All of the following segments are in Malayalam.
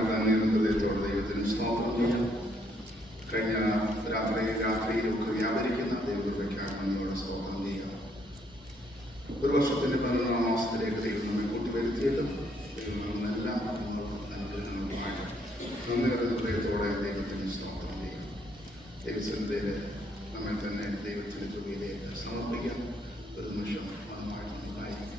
വാഴ്ത്താൻ ഹൃദയത്തോടെ ദൈവത്തിന് സ്തോത്രം ചെയ്യാം. കഴിഞ്ഞ രാത്രിയിലൊക്കെ വ്യാപരിക്കുന്ന ദൈവകൃപയ്ക്കാണ് നന്ദിയോടെ സ്തോത്രം ചെയ്യാം. ഒരു വർഷത്തിന്റെ 11-ാം മാസത്തിലേക്ക് ദൈവം നമ്മെ കൂട്ടിവരുത്തിയിട്ട് ദൈവം നമ്മളെല്ലാ അനുഗ്രഹങ്ങളുമായിട്ട് നന്ദി ഹൃദയത്തോടെ ദൈവത്തിന് സ്തോത്രം ചെയ്യാം. ദൈവസന്നിധിയിൽ നമ്മെ തന്നെ ദൈവത്തിന്റെ കൃപയിലേക്ക് സമർപ്പിക്കാം. ഒരു നിമിഷം മനമായിട്ട് നന്നായിരിക്കും.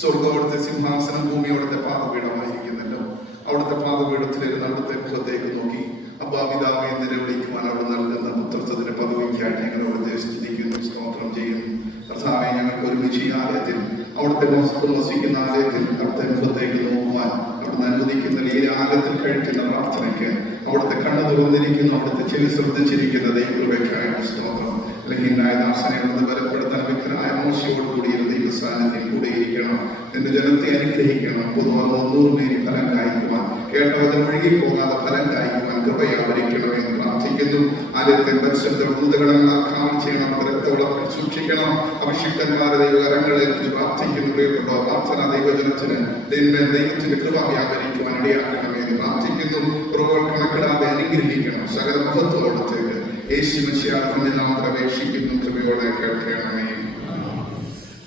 സ്വർഗം സിംഹാസനം, ഭൂമി അവിടുത്തെ പാദപീഠമായിരിക്കുന്നല്ലോ. അവിടുത്തെ പാദപീഠത്തിലിരുന്ന് അവിടുത്തെ മുഖത്തേക്ക് നോക്കി അബ്ബാപിതാവേ എന്ന് വിളിക്കുവാൻ അവിടെ നൽകുന്ന പുത്രത്വത്തിന്റെ പദവിക്കായിട്ട് ഞങ്ങളോട് ദേശത്തിരിക്കുന്നു, സ്തോത്രം ചെയ്യുന്നു. കർത്താവേ, ഞങ്ങൾക്ക് ഒരുമിച്ച് ഈ ആലയത്തിൽ അവിടുത്തെ വസിക്കുന്ന ആലയത്തിൽ അവിടുത്തെ മുഖത്തേക്ക് നോക്കുവാൻ അവിടുന്ന് അനുവദിക്കുന്ന ഈ ആലയത്തിൽ കഴിക്കുന്ന പ്രാർത്ഥനയ്ക്ക് അവിടുത്തെ കണ്ണു തുറന്നിരിക്കുന്നു, അവിടുത്തെ ചെവി ശ്രദ്ധിച്ചിരിക്കുന്ന ദൈവകൃപയ്ക്കായിട്ട് സ്തോത്രം. അല്ലെങ്കിൽ ദാസനെ ഒന്ന് ബലപ്പെടുത്താൻ വിഗ്രഹായ മോശയോടുകൂടി ദൈവസ്ഥാനത്തിൽ കൂടെയിരിക്കണം. എന്റെ ജനത്തെ അനുഗ്രഹിക്കണം. പൊതുവാൻ 100 പേര് ഫലം കായ്ക്കുവാൻ, കേട്ടവചനം ഒഴുകി പോകാതെ ഫലം കായ്ക്കുവാൻ കൃപയാവരിക്കണമെന്ന് പ്രാർത്ഥിക്കുന്നു. ആദ്യത്തെ പരിശുദ്ധ ദൂതകളെല്ലാം കാണിച്ചണം, രക്തവളത്തിൽ സൂക്ഷിക്കണം. അഭിഷിക്തന്മാരെ ദൈവകരങ്ങളെ കുറിച്ച് പ്രാർത്ഥിക്കുന്നു. പ്രിയപ്പെട്ടോ, പ്രാർത്ഥന ദൈവജനത്തിന് ദൈവത്തിന്റെ കൃപ വ്യാപരിക്കുവാൻ ഇടയാക്കണമെന്ന് പ്രാർത്ഥിക്കുന്നു. കുറവുകൾ കണക്കിടാതെ അനുഗ്രഹിക്കണം. സകല മഹത്വം അവിടുത്തേക്ക് യേശുവിന്റെ നാമത്തിൽ അപേക്ഷിക്കുന്നു. കൃപയോടെ കേൾക്കണമേ.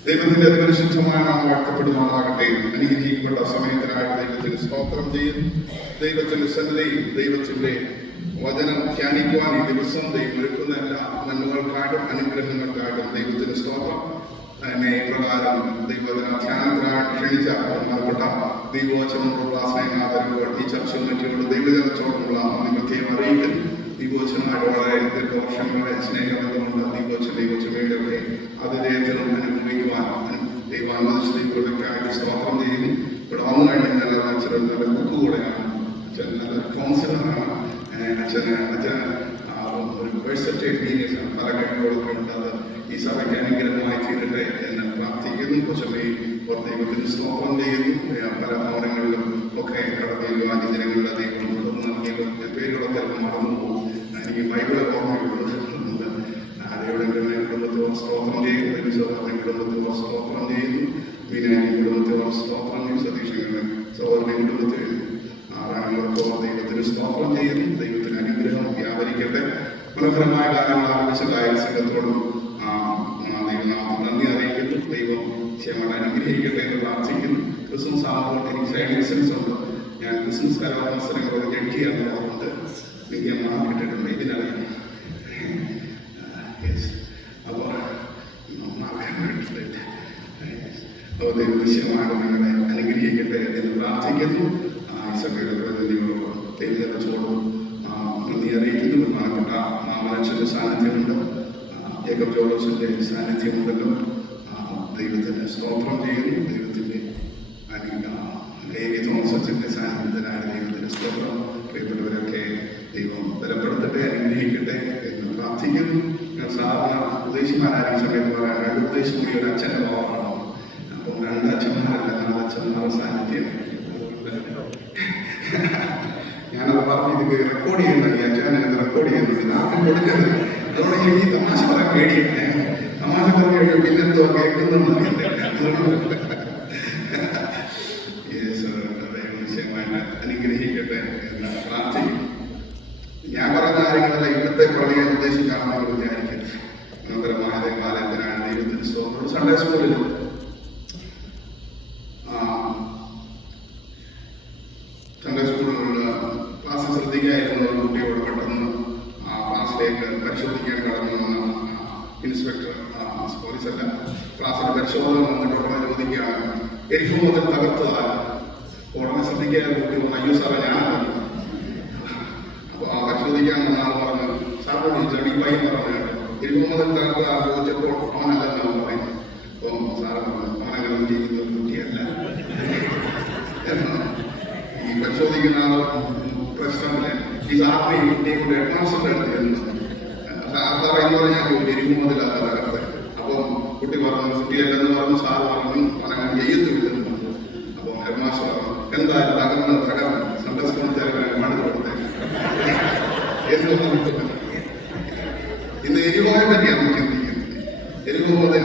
ദൈവത്തിന്റെ പരിശുദ്ധമായ നാമം വാഴ്ത്തപ്പെടുമാറാകട്ടെ. അനുഗ്രഹിക്കപ്പെട്ട സമയത്തിനായിട്ട് ദൈവത്തിന് സ്തോത്രം ചെയ്യുന്നു. ദൈവത്തിന്റെ സന്നിധിയിൽ ദൈവത്തിന്റെ വചനം ധ്യാനിക്കുവാൻ ഈ ദിവസം ദൈവം ഒരുക്കുന്ന എല്ലാ നന്മകൾക്കായിട്ടും അനുഗ്രഹങ്ങൾക്കായിട്ടും ദൈവത്തിന് സ്തോത്രം. എന്നെ ഇപ്രകാരം ദൈവവചന ധ്യാനത്തിനായിട്ട് ക്ഷണിച്ച ബഹുമാനപ്പെട്ട ദൈവവചനത്തോടുള്ള സ്നേഹാദരവുകൾ ടീച്ചർ ചുമറ്റിയോട് ദൈവജനത്തോടുള്ള നിമിത്തം അറിയിക്കുന്നു. ദൈവവചനമായിട്ട് വളരെ ദീർഘവർഷങ്ങളുടെ സ്നേഹബന്ധമുണ്ട്. ദൈവവചനയുടെ അതിദേഹത്തിനും അനുഭവിക്കുവാനും ദൈവം അനുവദിച്ചതിനൊക്കെ സ്തോത്രം ചെയ്യുന്നു. ഇവിടെ വന്നു കഴിഞ്ഞാൽ അച്ഛൻ നല്ല ബുക്ക് കൂടെയാണ്, അച്ഛൻ നല്ല കൗൺസിലറാണ്, അച്ഛന് ഒരു വേഴ്സറ്റൈൽ ജീനിയസ് ആണ്, പല കഴിവുകളൊക്കെ ഉണ്ട്. അത് ഈ സഭയ്ക്ക് അനുഗ്രഹമായി തീരട്ടെ എന്ന് പ്രാർത്ഥിക്കുന്നു. കൊച്ചമ്മയും ദൈവത്തിന് സ്തോത്രം ചെയ്യുന്നു. പല ഭവനങ്ങളിലും ഒക്കെ കടന്നു ദിനങ്ങളുടെ ദൈവം നൽകിയ പേരുകളൊക്കെ മറന്നു പോകും. എനിക്ക് ബൈബിളെ ഓർമ്മയുള്ളത് ആരെയോടെങ്കിലും കുടുംബത്തോട് സ്തോത്രം ചെയ്യുന്നു, സഹോദരൻ കുടുംബത്തോട് സ്തോത്രം ചെയ്യുന്നു, മീനാനി കുടുംബത്തോട് സ്തോത്രം ചെയ്യും, സതീഷങ്ങളുടെ സഹോദരൻ കുടുംബത്തിൽ ആരാധനകൾക്കോ ദൈവത്തിന് സ്തോത്രം ചെയ്യുന്നു. ദൈവത്തിന് അനുഗ്രഹം വ്യാപരിക്കട്ടെ. മനോഹരമായ കാര്യങ്ങൾ ആരംഭിച്ച ഗായക സംഘത്തോടും ദൈവനാമം നന്ദി അറിയിക്കുന്നു. ദൈവം ക്ഷേമം അനുഗ്രഹിക്കട്ടെ എന്ന് പ്രാർത്ഥിക്കുന്നു. ക്രിസ്മസ് ആകുമ്പോൾ എനിക്ക് സൈഡ് ബിസിനസ് ഉണ്ട്. ഞാൻ ക്രിസ്മസ് കലാമത്സരങ്ങളോട് ജഡ്ജിയാണ് ഓർമ്മത് എനിക്ക് നാം കിട്ടിയിട്ടുണ്ട്. ഇതിനറിയാം. അപ്പോൾ ദൈവവിഷയമാണ് നിങ്ങളെ അനുഗ്രഹിക്കട്ടെ എന്ന് പ്രാർത്ഥിക്കുന്നു. സഭയുടെ പ്രതിനിധികളോടും ദൈവജനത്തോടും നന്ദി അറിയിക്കുന്നു. ബഹുമാനപ്പെട്ട മാമനച്ഛൻ്റെ സാന്നിധ്യമുണ്ട്, ജേക്കബ് ജോളസിൻ്റെ സാന്നിധ്യമുണ്ടല്ലോ. ദൈവത്തിന് സ്തോത്രം ചെയ്യുന്നു. ദൈവത്തിൻ്റെ തോമസത്തിൻ്റെ സാന്നിധ്യത്തിനാണ് ദൈവത്തിന് സ്തോത്രം. പ്രിയപ്പെട്ടവരൊക്കെ ദൈവം ബലപ്പെടുത്തട്ടെ, അനുഗ്രഹിക്കട്ടെ എന്ന് പ്രാർത്ഥിക്കുന്നു. സാധാരണ ഉപദേശിമാരായ സമയത്ത് പറയാൻ രണ്ട് ഉപദേശം കൂടി ഒരു അച്ഛൻ്റെ ഭാവമാണ്. അപ്പോൾ രണ്ട് അച്ഛന്മാരല്ല, 4 അച്ഛന്മാരുടെ സാന്നിധ്യം. ഞാനത് പറഞ്ഞ് ഇത് റെക്കോർഡ് ചെയ്യുന്നത് ഈ അച്ഛനെ റെക്കോർഡ് ചെയ്യുന്നത് ആർക്കും കൊടുക്കരുത്. അതുകൊണ്ട് എനിക്ക് ഈ തമാശ പറയാൻ പേടിയാണ്. തമാശ പറഞ്ഞു കഴിഞ്ഞാൽ പിന്നെന്തോ കേൾക്കുന്നു അനുഗ്രഹിക്കട്ടെ എന്ന് പ്രാർത്ഥിക്കും. ഞാൻ പറയുന്ന കാര്യങ്ങളല്ല ഇവിടുത്തെ പ്രളയം ഉദ്ദേശിക്കാമെന്ന് വിചാരിക്കരുത്. മനോഹരമായ ദേവാലയത്തിനാണ് ദൈവത്തിന് സ്തോത്രം. സൺഡേ സ്കൂളിൽ സൺഡേ സ്കൂളിലുള്ള ക്ലാസ് ശ്രദ്ധിക്കായിരുന്നു ഒരു കുട്ടിയോട് പെട്ടെന്ന് ക്ലാസ്സിലേക്ക് പരിശോധിക്കാൻ കടന്നു വന്ന ഇൻസ്പെക്ടർ, പോലീസല്ല, ക്ലാസ്സിൽ പരിശോധന വന്നിട്ട് ഉടനെ ചോദിക്കുകയാണ്, എനിക്ക് മുതൽ തകർത്തതാണ്. ഉടനെ ശ്രദ്ധിക്കാതെ കുട്ടി പറഞ്ഞു, അയ്യോ സാറേ ഞാനല്ല. അപ്പോൾ ആ പരിശോധിക്കാൻ വന്ന ആൾ പറഞ്ഞു, സാറിനോട് ചോദിച്ചു ഈ പയ്യൻ പറഞ്ഞു എനിക്ക് മുതൽ തകർത്ത ചോദിച്ചപ്പോൾ അവനല്ലെന്നാണ് പറയുന്നത്. അപ്പം സാറ് പറഞ്ഞു അവനങ്ങനെ ചെയ്യുന്ന കുട്ടിയല്ല. ഈ പരിശോധിക്കുന്ന ആൾ പ്രശ്നത്തില് ഈ സാറിനെ ഈ കുട്ടിയെ കൊണ്ട് എട്ടനാശം എടുത്തിരുന്നു. പറയുന്നത് ഞാൻ എരിവ് മുതലാണ് തകർത്ത്. അപ്പം കുട്ടി പറഞ്ഞു കുട്ടിയല്ലെന്ന് പറഞ്ഞു. സാറ് പറഞ്ഞു അവനങ്ങനെ ചെയ്യത്തുമില്ലെന്ന് പറഞ്ഞു. അപ്പോൾ ഹെഡ്മാസ്റ്റർ പറഞ്ഞു എന്തായാലും തകർന്ന് സൺഡേ സ്കൂളിൽ പണിത് കൊടുത്തേ എന്ന് പറഞ്ഞു. ഇന്ന് എരിവോയെ പറ്റിയാണ് ചിന്തിക്കുന്നത്. എരിവ് മുതൽ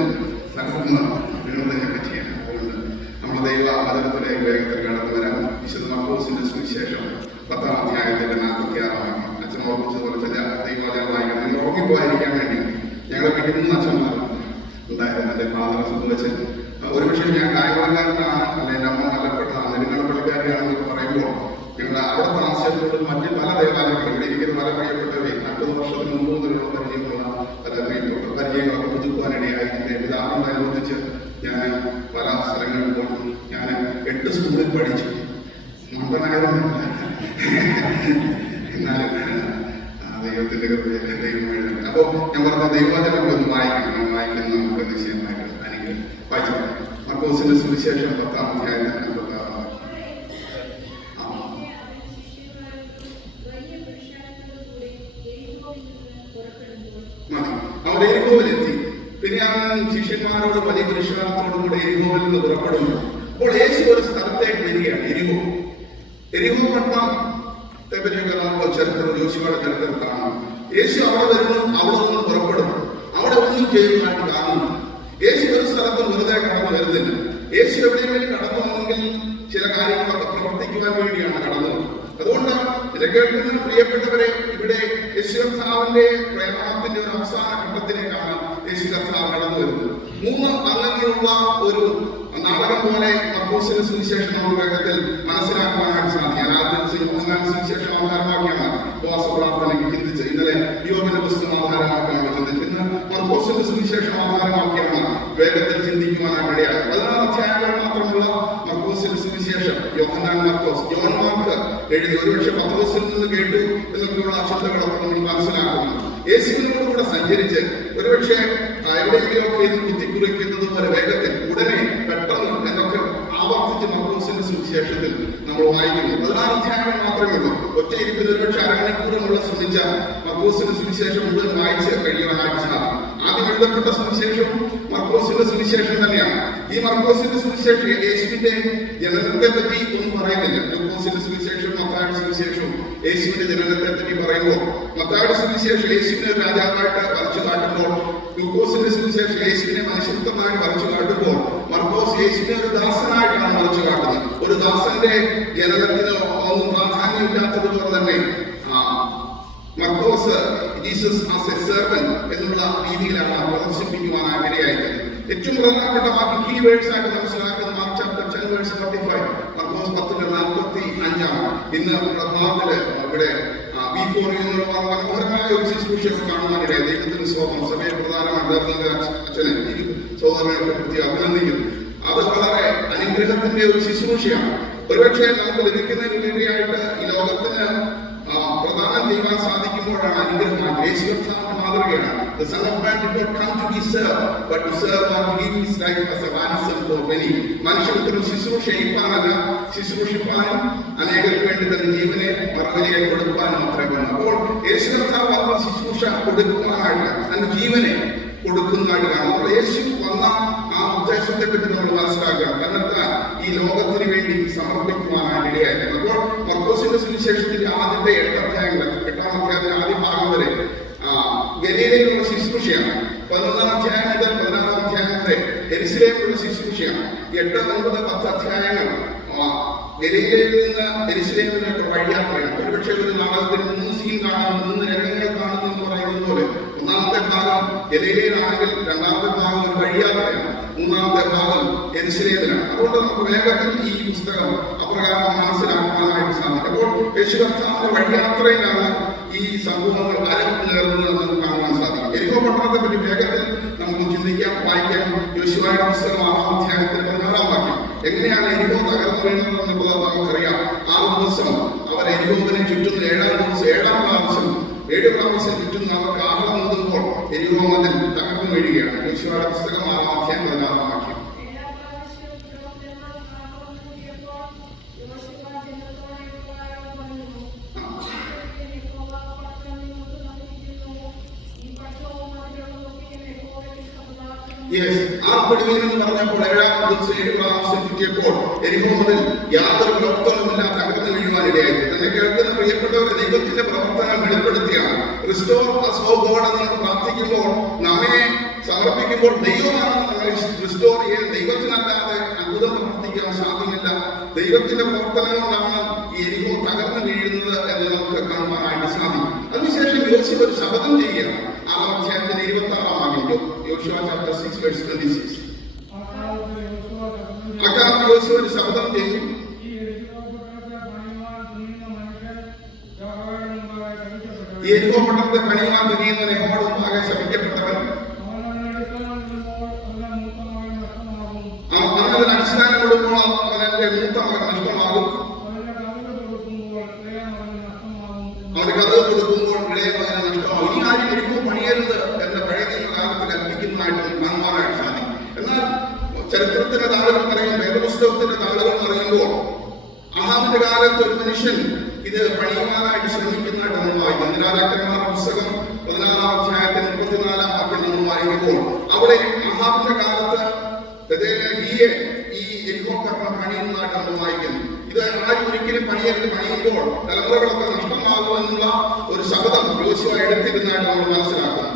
തകർന്ന വിനോദനെ പറ്റിയാണ്. അതുകൊണ്ട് നമ്മുടെ ദൈവ വചനത്തിലേക്ക് വേഗത്തിൽ കടന്നു വരാം. വിശുദ്ധ മർക്കോസിന്റെ സുവിശേഷം 10-ാം അധ്യായത്തിന്റെ 46-ാം അച്ഛൻ ഓർമ്മിച്ചതുപോലെ ചില ദൈവവചനം വായിക്കണം. നിങ്ങൾ ഉറങ്ങിപ്പോയിരിക്കാൻ വേണ്ടി ഞങ്ങളെ വീട്ടിൽ 3 അച്ഛന്മാർ ഉണ്ടായിരുന്നു. എൻ്റെ ഫാദർ സംഭവിച്ചൻ ഒരുപക്ഷെ ഞാൻ കായവളക്കാരനാണ്, അല്ലെ എൻ്റെ അമ്മ മലപ്പെട്ടതാണ്, നെടുങ്ങാപ്പള്ളിക്കാരിയാണെന്ന് പറയുമ്പോൾ ഞങ്ങൾ അവിടെ താമസിച്ചതോട് മറ്റ് പല ദേവാലയങ്ങളും ഇവിടെ ഇരിക്കുന്ന പല പ്രിയപ്പെട്ടവരെ 40 വർഷത്തിന് മുമ്പ് മുതലുള്ള പരിചയമുള്ള പല പ്രിയപ്പെട്ട പരിചയങ്ങളൊക്കെ പുതുക്കുവാനിടയായി. എൻ്റെ പിതാവിനോടനുബന്ധിച്ച് ഞാൻ പല സ്ഥലങ്ങളിൽ പോയി. ഞാൻ 8 സ്കൂളിൽ പഠിച്ചു. മണ്ടനായതൊന്നുമില്ല, എന്നാലും ദൈവത്തിൻ്റെ ദൈവം. അപ്പോൾ ഞാൻ പറഞ്ഞ ദൈവവചനം ഒന്ന് വായിക്കണം. വായിക്കുന്ന നമുക്ക് നിശ്ചയമായിട്ട് അനുഗ്രഹം വായിച്ചു. മർക്കോസിന്റെ സുവിശേഷം 10-ാം അധ്യായത്തിന് 56-ാം അവർ എരിഹോവിലെത്തി. പിന്നെ അവൻ ശിഷ്യന്മാരോട് വലിയ പുരുഷാരത്തോടും കൂടെ എരിഹോവിൽ നിന്ന് പുറപ്പെടുന്നു. അപ്പോൾ യേശു ഒരു സ്ഥലത്തേക്ക് വരികയാണ്, എരിഹോ. എരിഹോ പട്ടണത്തെ പറ്റിയൊക്കെ നമുക്ക് ചരിത്രം, യോശുവയുടെ ചരിത്രം കാണാം. യേശു അവിടെ വരുന്നു, അവിടെ നിന്ന് പുറപ്പെടുന്നു. അവിടെ ഒന്നും ചെയ്യുന്നതായിട്ട് കാണുന്നു. യേശു ഒരു സ്ഥലത്തും വെറുതെ കടന്നു വരുന്നില്ല. യേശു എവിടെയെങ്കിലും കടന്നു വന്നെങ്കിൽ ചില കാര്യങ്ങളൊക്കെ പ്രവർത്തിക്കുവാൻ വേണ്ടിയാണ് കടന്നത്. അതുകൊണ്ട് ഇത് കേൾക്കുന്ന പ്രിയപ്പെട്ടവരെ, ഇവിടെ യേശു കർത്താവിന്റെ പ്രയാണത്തിന്റെ ഒരു അവസാന ഘട്ടത്തിലേക്കാണ് യേശു കർത്താവ് കടന്നു വരുന്നത്. 3 അംഗങ്ങളുള്ള ഒരു നാടകം പോലെ മർക്കോസിന്റെ സുവിശേഷം നമുക്ക് വേഗത്തിൽ മനസ്സിലാക്കുവാനായിട്ട് സാധിക്കും. ഞാൻ ആദ്യം സുവിശേഷം ആധാരമാക്കിയാണ് ഉപവാസ പ്രാർത്ഥനയ്ക്ക് ചിന്തിച്ച്. ഇന്നലെ യോബിന്റെ പുസ്തകം ആധാരമാക്കാനാണ് ചിന്തിക്കുന്നത്. മർക്കോസിന്റെ സുവിശേഷം ആധാരമാക്കിയാണ് വേഗത്തിൽ ചിന്തിക്കുവാനായിട്ട് ഇടയായത്. 14 അധ്യായങ്ങൾ മാത്രമുള്ള മർക്കോസിന്റെ സുവിശേഷം യോഹന്നാൻ മാർക്കോസ്, ജോൺ മാർക്ക് എഴുതി. ഒരുപക്ഷെ പത്രോസിൽ നിന്ന് കേട്ടു എന്നൊക്കെയുള്ള ചിന്തകളൊക്കെ നമ്മൾ മനസ്സിലാക്കുന്നു. യേശുവിനോടുകൂടെ സഞ്ചരിച്ച് ഒരുപക്ഷെ എവിടെയെങ്കിലുമൊക്കെ ഇത് കുത്തിക്കുറിക്കുന്നത് പോലെ വേഗത്തിൽ ഉടനെ നമ്മൾ വായിക്കുന്നു. 16 അധ്യായങ്ങൾ മാത്രമേ ഉള്ളൂ. ഒറ്റ ഇരിപ്പിൽ ഒരുപക്ഷെ അരമണിക്കൂർ നമ്മൾ ശ്രമിച്ച മർക്കോസിന്റെ സുവിശേഷം മുഴുവൻ വായിച്ച് കഴിയുവാനായിട്ട് സാധിക്കും. ആദ്യം എഴുതപ്പെട്ട സുവിശേഷം മർക്കോസിന്റെ സുവിശേഷം തന്നെയാണ്. ഈ മർക്കോസിന്റെ സുവിശേഷം യേശുവിന്റെ ജനനത്തെ പറ്റി ഒന്നും പറയുന്നില്ല. ലൂക്കോസിന്റെ സുവിശേഷം, മത്തായിയുടെ സുവിശേഷവും യേശുവിന്റെ ജനനത്തെ പറ്റി പറയുമ്പോൾ, മത്തായിയുടെ സുവിശേഷം യേശുവിനെ രാജാവായിട്ട് വരച്ചു കാട്ടുമ്പോൾ, ലൂക്കോസിന്റെ സുവിശേഷം യേശുവിനെ മനുഷ്യത്വമായി വരച്ചു കാട്ടുമ്പോൾ, മർക്കോസ് യേശുവിനെ ഒരു ദാസനായിട്ടാണ് വരച്ചു കാട്ടുന്നത്. ഒരു ദാസന്റെ ജനനത്തിന് ഒന്നും പ്രാധാന്യമില്ലാത്തതുപോലെ തന്നെ മർക്കോസ് ജീസസ് ആസ് എ സെർവന്റ് എന്നുള്ള രീതിയിലാണ് പ്രദർശിപ്പിക്കുവാനായി ഇടയായത്. ഏറ്റവും പ്രധാനപ്പെട്ട വാക്ക് കീ വേർഡ്സ് ആയിട്ട് മനസ്സിലാക്കുന്ന മാർക്ക് ചാപ്റ്റർ 10 വേഴ്സ് 45, മർക്കോസ് 10:45. ഇന്ന് പ്രഭാതത്തില് ഇവിടെ B4 എന്നുള്ള മനോഹരമായ ഒരു ശുശ്രൂഷയൊക്കെ കാണുവാനിടയായി. ദൈവത്തിന് സ്വന്തം സഭയിൽ പ്രധാനമായിട്ട് അച്ഛനെ സോദരനെ പ്രതി അഭിനന്ദിക്കുന്നു. അത് വളരെ അനുഗ്രഹത്തിന്റെ ഒരു ശുശ്രൂഷയാണ്. ഒരുപക്ഷെ നമുക്ക് ലഭിക്കുന്നതിനുപരിയായിട്ട് ഈ ലോകത്തിന് പ്രദാനം ചെയ്യാൻ സാധിക്കുമ്പോഴാണ് അനുഗ്രഹമായി. യേശു കർത്താവിന്റെ മാതൃകയാണ്. The Son of Man did not come to be served, but to serve and give his life as a ransom for many. മനുഷ്യർക്ക് ശുശ്രൂഷ ചെയ്യിപ്പാനല്ല, ശുശ്രൂഷിപ്പാനും അനേകർക്ക് വേണ്ടി തന്റെ ജീവനെ മറുപടിയായി കൊടുക്കാനും മാത്രമേ വേണം. അപ്പോൾ യേശു കർത്താവ് ശുശ്രൂഷ കൊടുക്കുവാനായിട്ട് തന്റെ ജീവനെ കൊടുക്കുന്നതായിട്ട് കാണും. യേശു വന്ന ആ ഉദ്ദേശത്തെ പറ്റി നമ്മൾ മനസ്സിലാക്കുക. തന്നെത്താൻ ഈ ലോകത്തിന് വേണ്ടി സമർപ്പിക്കുവാനാണ് ഇടയായത്. അപ്പോൾ മർക്കോസിന്റെ സുവിശേഷത്തിന്റെ ആദ്യത്തെ 8 അധ്യായങ്ങൾ, 8-ാം അധ്യായത്തിന്റെ ആദ്യ ഭാഗം വരെ ഗലീലയിലുള്ള ശുശ്രൂഷയാണ്. 11-ാം അധ്യായം മുതൽ 16-ാം അധ്യായം വരെ യെരുശലേമിലുള്ള ശുശ്രൂഷയാണ്. 8, 9, 10 അധ്യായങ്ങൾ ഗലീലയിൽ നിന്ന് യെരുശലേമിലേക്ക് വഴിയാത്രയാണ്. ഒരുപക്ഷെ ഒരു നാടകത്തിന് 3 സീൻ കാണുന്നു, 3 രംഗങ്ങൾ കാണുന്നു എന്ന് പറയുന്നത് പോലെ ഒന്നാമത്തെ ഭാഗം ഗലീലയിലാണെങ്കിൽ രണ്ടാമത്തെ ഭാഗം ഒരു വഴിയാത്രയാണ്, മൂന്നാമത്തെ ഭാഗം യെരുശലേമിലാണ്. അതുകൊണ്ട് നമുക്ക് വേഗത്തിൽ ഈ പുസ്തകം അപ്രകാരം മനസ്സിലാക്കാനായിട്ട് സാധിക്കും. അപ്പോൾ യേശു കർത്താവിന്റെ വഴിയാത്രയിലാണ് ഈ സംഭവങ്ങൾ അരങ്ങേറുന്നത് നമുക്ക് കാണുവാൻ സാധിക്കും. യെരിഹോ പട്ടണത്തെ പറ്റി വേഗത്തിൽ നമുക്ക് ചിന്തിക്കാം, വായിക്കാം. യോശുവയുടെ പുസ്തകം 6-ാം അധ്യായത്തിൽ 16-ാം വാക്യം. എങ്ങനെയാണ് യെരിഹോ തകർന്നു വീഴുന്നത് എന്നുള്ളത് നമുക്കറിയാം. 6 ദിവസം അവർ യെരിഹോവിനെ ചുറ്റുന്ന 7-ാം ദിവസം 7 പ്രാവശ്യം ചുറ്റുന്ന അവർക്ക് ആഹാരം നൽകുമ്പോൾ യെരിഹോ മതിൽ തകർന്നു വീഴുകയാണ്. യോശുവയുടെ പുസ്തകം 6-ാം അധ്യായം 16-ാം വാക്യം. ആർപ്പിടുവീൻ എന്ന് പറഞ്ഞപ്പോൾ 7-ാം ദിവസം 7 പ്രാവശ്യം ചുറ്റിയപ്പോൾ യെരിഹോ മതിൽ യാതൊരു പ്രവർത്തനവുമില്ലാതെ തകർന്നു വീഴുവാനിടയായി. തന്നെ കേൾക്കുന്ന പ്രിയപ്പെട്ടവരെ, ദൈവത്തിന്റെ പ്രവർത്തനം വെളിപ്പെടുത്തിയാണ്. റിസ്റ്റോർ അസ് ഓ ഗോഡ് എന്ന് പ്രാർത്ഥിക്കുമ്പോൾ, നമ്മെ സമർപ്പിക്കുമ്പോൾ ദൈവമാണ് നമ്മളെ റിസ്റ്റോർ ചെയ്യാൻ. ദൈവത്തിനല്ലാതെ അത്ഭുതം പ്രവർത്തിക്കാൻ സാധ്യമല്ല. ദൈവത്തിന്റെ പ്രവർത്തനം കൊണ്ടാണ് ഈ യെരിഹോ തകർന്നു വീഴുന്നത് എന്ന് നമുക്ക് കാണുവാനായിട്ട് സാധിക്കും. അതിനുശേഷം യോശുവ ഒരു ശപഥം ചെയ്യുകയാണ്. 6-ാം അധ്യായത്തിന്റെ 26-ാം വാക്യം. യോശുവ ചാപ്റ്റർ 6 വേഴ്സ് 26. അക്കാലത്ത് യോശുവ ഒരു ശപഥം ചെയ്തു. ഈ യെരിഹോ പട്ടണത്തെ പണിയുവാൻ തുനിയുന്നവൻ യഹോവയുടെ മുമ്പാകെ ശപിക്കപ്പെട്ടവൻ. അവനതിന് അടിസ്ഥാനം കൊടുക്കുമ്പോൾ അവന്റെ മൂത്ത മകൻ നഷ്ടമാകും. അവന്റെ കഥകൾ കൊടുക്കുമ്പോൾ ഇളയ മകൻ നഷ്ടമാകും. ഈ കാര്യം യെരിഹോ പണിയരുത് എന്ന പഴയ നിയമകാലത്ത് കൽപ്പിക്കുന്നതായിട്ട് കാണുവാനായിട്ട് സാധിക്കും. എന്നാൽ ചരിത്രത്തിന്റെ താളുകൾ പറയുമ്പോൾ, വേദപുസ്തകത്തിന്റെ താളുകൾ പറയുമ്പോൾ, ആഹാബിന്റെ കാലത്ത് ഒരു മനുഷ്യൻ ഇത് പണിയുവാനായിട്ട് ശ്രമിക്കുന്നതായിട്ട് നമ്മൾ വായിക്കും. രാജാക്കന്മാരുടെ പുസ്തകം 16-ാം അധ്യായത്തിന് 34-ാം വാക്യം നമ്മൾ വായിക്കുമ്പോൾ, അവിടെ ആഹാബിന്റെ കാലത്ത് ഈ യെരിഹോ പട്ടണം പണിയുന്നതായിട്ട് നമ്മൾ വായിക്കുന്നു. ഇത് ആരും ഒരിക്കലും പണിയരുത്, പണിയുമ്പോൾ തലമുറകളൊക്കെ നഷ്ടമാകുമെന്നുള്ള ഒരു ശബ്ദം യോശുവ എടുത്തിരുന്നതായിട്ട് നമ്മൾ മനസ്സിലാക്കുന്നു.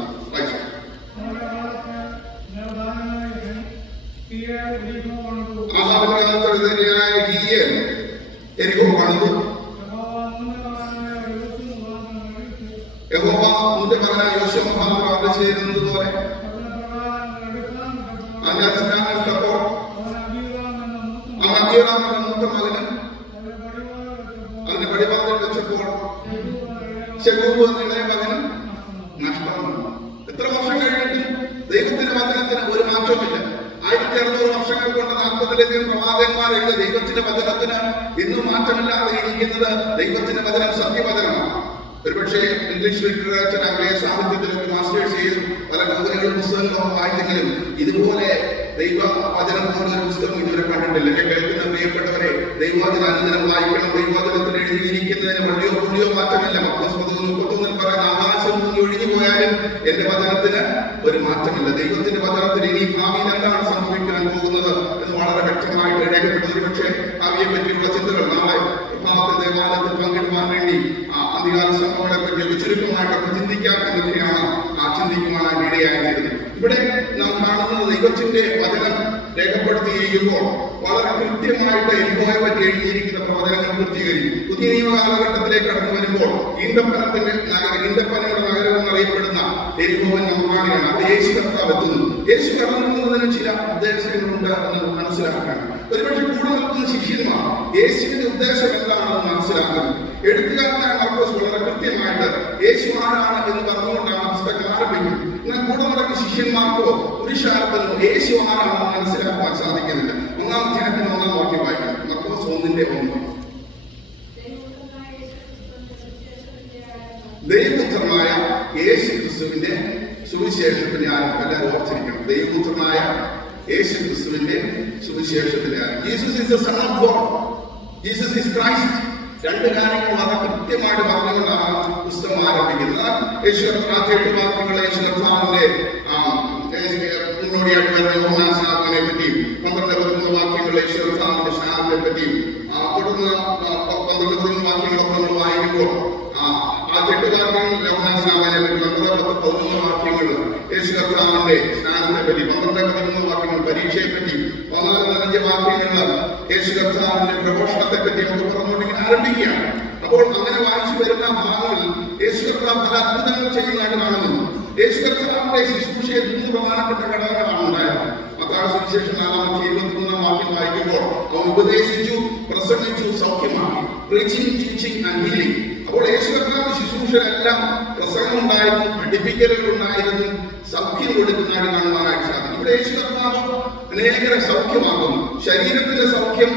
ആഹാബിന്റെ കാലത്ത് യെരിഹോ പണിതു. യഹോവ മുന്റെ മകനായ യോശുവ മുഖാന്തരം അരുളി ചെയ്തിരുന്നത് പോലെ അതിന്റെ അടിസ്ഥാനത്തിലപ്പോൾ അബീറാം എന്ന മൂത്ത മകനും അതിന്റെ പടിവാതിൽ വെച്ചപ്പോൾ ശെഗൂബ് എന്ന ഇളയ മകനും നഷ്ടമാണ്. എത്ര വർഷം കഴിഞ്ഞിട്ടും ദൈവത്തിന്റെ വചനത്തിന് ഒരു മാറ്റവുമില്ല. 1600 വർഷങ്ങൾ കൊണ്ട് 40-ലധികം പ്രവാചകന്മാർ എഴുതിയ ദൈവത്തിന്റെ വചനത്തിന് ഇന്നും മാറ്റമില്ലാതെ ഇരിക്കുന്നത് ദൈവത്തിന്റെ വചനം സത്യവചനമാണ്. ഒരുപക്ഷെ ഇംഗ്ലീഷ് ലിറ്ററേച്ചർ, ആംഗ്ലേയ സാഹിത്യത്തിലൊക്കെ മാസ്റ്റേഴ്സ് ചെയ്തു പല നോവലുകളും പുസ്തകങ്ങളും വായിച്ചെങ്കിലും ഇതുപോലെ ദൈവ വചനം പോലെ ഒരു പുസ്തകം ഇതുവരെ കണ്ടിട്ടില്ല. എന്നെ കേൾക്കുന്ന പ്രിയപ്പെട്ടവരെ, ദൈവവചന അനുദിനം വായിക്കണം. ദൈവവചനത്തിൽ എഴുതിയിരിക്കുന്നതിന് വള്ളിയോ പുള്ളിയോ മാറ്റമില്ല. മർക്കോസ് 13:31 പറയുന്ന ആകാശം നിന്ന് ഒഴിഞ്ഞു പോയാലും എന്റെ വചനത്തിന് ഒരു മാറ്റമില്ല. ദൈവത്തിന്റെ വചനത്തിൽ ഇനി ഭാവിയിൽ എന്താണ് സംഭവിക്കാൻ പോകുന്നത് എന്ന് വളരെ വ്യക്തമായിട്ട് രേഖപ്പെട്ടത്. ഒരുപക്ഷെ ഭാവിയെ പറ്റിയുള്ള ചിന്തകൾ നാളെ ഭാവത്തിൽ ദേവാലയത്തിൽ പങ്കിടുവാൻ വേണ്ടി അധികാര സംഭവങ്ങളെ പറ്റി ചുരുക്കമായിട്ടൊക്കെ ചിന്തിക്കാം എന്നൊക്കെയാണ് ചിന്തിക്കുവാനായിട്ട് ഇടയായിരുന്നത്. ഇവിടെ നാം കാണുന്നത് ദൈവത്തിന്റെ വചനം രേഖപ്പെടുത്തിയിരിക്കുമ്പോൾ വളരെ കൃത്യമായിട്ട് യെരിഹോയെ പറ്റി എഴുതിയിരിക്കുന്ന പ്രവചനങ്ങൾ പൂർത്തീകരിക്കും. പുതിയ നിയമ കാലഘട്ടത്തിലേക്ക് കടന്നു വരുമ്പോൾ ഈന്തപ്പനത്തിന്റെ നഗരം, ഈന്തപ്പനയുടെ നഗരം എന്നറിയപ്പെടുന്ന യെരിഹോവിൽ നമ്മൾ കാണുകയാണ്. അത് യേശു കർത്താവ് എത്തുന്നു. യേശു കടന്നുവന്നതിന് ചില ഉദ്ദേശങ്ങളുണ്ട് എന്ന് മനസ്സിലാക്കണം. ഒരുപക്ഷെ കൂടെ നിൽക്കുന്ന ശിഷ്യന്മാർ യേശുവിന്റെ ഉദ്ദേശം എന്താണെന്ന് മനസ്സിലാക്കുന്നത്. എഴുത്തുകാരനായ മർക്കോസ് വളരെ കൃത്യമായിട്ട് യേശു ആരാണ് എന്ന് പറഞ്ഞുകൊണ്ടാണ് പുസ്തകം ആരംഭിക്കുന്നത്. എന്നാൽ കൂടെ നടക്കുന്ന ശിഷ്യന്മാർക്കോ പുരുഷാർത്ഥനോ യേശു ആരാണെന്ന് മനസ്സിലാക്കാൻ സാധിക്കുന്നില്ല. 1-ാം അധ്യായത്തിന് 1-ാം വാക്യം വായിക്കണം. മർക്കോസ് 1:1. ദൈവപുത്രനായ യേശു ക്രിസ്തുവിന്റെ സുവിശേഷത്തിന്റെ ആരംഭം. എല്ലാവരും ഓർത്തിരിക്കണം. ദൈവപുത്രനായ യേശു ക്രിസ്തുവിന്റെ സുവിശേഷത്തിന്റെ ആരംഭം. Jesus is the son of God. Jesus is Christ. രണ്ട് കാര്യങ്ങൾ വളരെ കൃത്യമായിട്ട് പറഞ്ഞുകൊണ്ടാണ് പുസ്തകം ആരംഭിക്കുന്നത്. യേശു ആദ്യ 8 വാക്യങ്ങൾ യേശു കർത്താവിന്റെ മുന്നോടിയായിട്ട് വരുന്ന യോഹന്നാൻ സ്നാപകനെ പറ്റിയും 12-13 വാക്യങ്ങൾ യേശു കർത്താവിന്റെ സ്നാനത്തെ പറ്റിയും തുടർന്ന് 12-13 വാക്യങ്ങളൊക്കെ നമ്മൾ വായിക്കുമ്പോൾ ആദ്യ 8 വാക്യങ്ങൾ യോഹന്നാൻ സ്നാപകനെ പറ്റി, 9-10-11 വാക്യങ്ങൾ യേശു കർത്താവിന്റെ സ്നാനത്തെ പറ്റി, 12-13 വാക്യങ്ങൾ പരീക്ഷയെ പറ്റി, 14-15 വാക്യങ്ങൾ യേശു കർത്താവിന്റെ പ്രഘോഷണത്തെ പറ്റി നമുക്ക് പറഞ്ഞുകൊണ്ടിങ്ങനെ ആരംഭിക്കുകയാണ്. അപ്പോൾ അങ്ങനെ വായിച്ചു വരുന്ന ഭാഗങ്ങളിൽ യേശു കർത്താവ് പല അത്ഭുതങ്ങൾ ചെയ്യുന്നതായിട്ട് കാണുന്നു. യേശു കർത്താവിന്റെ ശുശ്രൂഷയിൽ 3 പ്രധാനപ്പെട്ട ഘടകങ്ങളാണ് ഉണ്ടായത്. മത്തായി സുവിശേഷം 4-23 വാക്യം വായിക്കുമ്പോൾ അവൻ ഉപദേശിച്ചു, പ്രസംഗിച്ചു, സൗഖ്യമാക്കി. Preaching, teaching and healing. അപ്പോൾ യേശു കർത്താവിന്റെ ശുശ്രൂഷയെല്ലാം പ്രസംഗമുണ്ടായിരുന്നു, പഠിപ്പിക്കലുകളുണ്ടായിരുന്നു, സൗഖ്യം കൊടുക്കുന്നതായിട്ട് കാണുവാനായിട്ട് സാധിക്കും. ഇവിടെ യേശു കർത്താവ് അനേകരെ സൗഖ്യമാകുന്നു. ശരീരത്തിന്റെ സൗഖ്യം,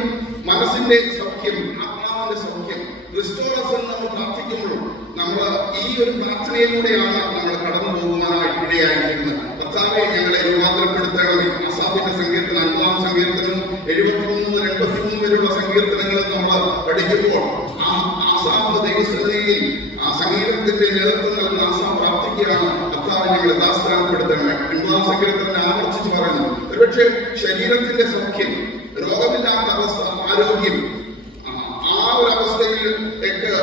മനസ്സിന്റെ സൗഖ്യം, ആത്മാവിന്റെ സൗഖ്യം. ക്രിസ്റ്റോറസ് എന്ന് നമ്മൾ പ്രാർത്ഥിക്കുമ്പോൾ നമ്മൾ ഈ ഒരു പ്രാർത്ഥനയിലൂടെയാണ് നമ്മൾ കടന്നു പോകുവാനായിട്ട് ഇടയായിരിക്കുന്നത്. കർത്താവേ, ഞങ്ങളെ രൂപാന്തരപ്പെടുത്തണമേ. ആസാഫിന്റെ സങ്കീർത്തനം, 5-ാം സങ്കീർത്തനവും 73-83 വരെയുള്ള സങ്കീർത്തനങ്ങളും നമ്മൾ പഠിക്കുമ്പോൾ ആസാഫ് ദൈവസന്നിധിയിൽ സംഗീതത്തിന്റെ നേതൃത്വം നൽകുന്ന ആസാഫ് പ്രാർത്ഥിക്കുകയാണ്, കർത്താവേ ഞങ്ങളെ ദാസ്ഥാനപ്പെടുത്തണമേ. 8-ാം സങ്കീർത്തനം ആവർത്തിച്ച് പറയുന്നു. ഒരുപക്ഷെ ശരീരത്തിന്റെ സൗഖ്യം, രോഗമില്ലാത്ത അവസ്ഥ, ആരോഗ്യം, ആ ഒരു അവസ്ഥയിൽ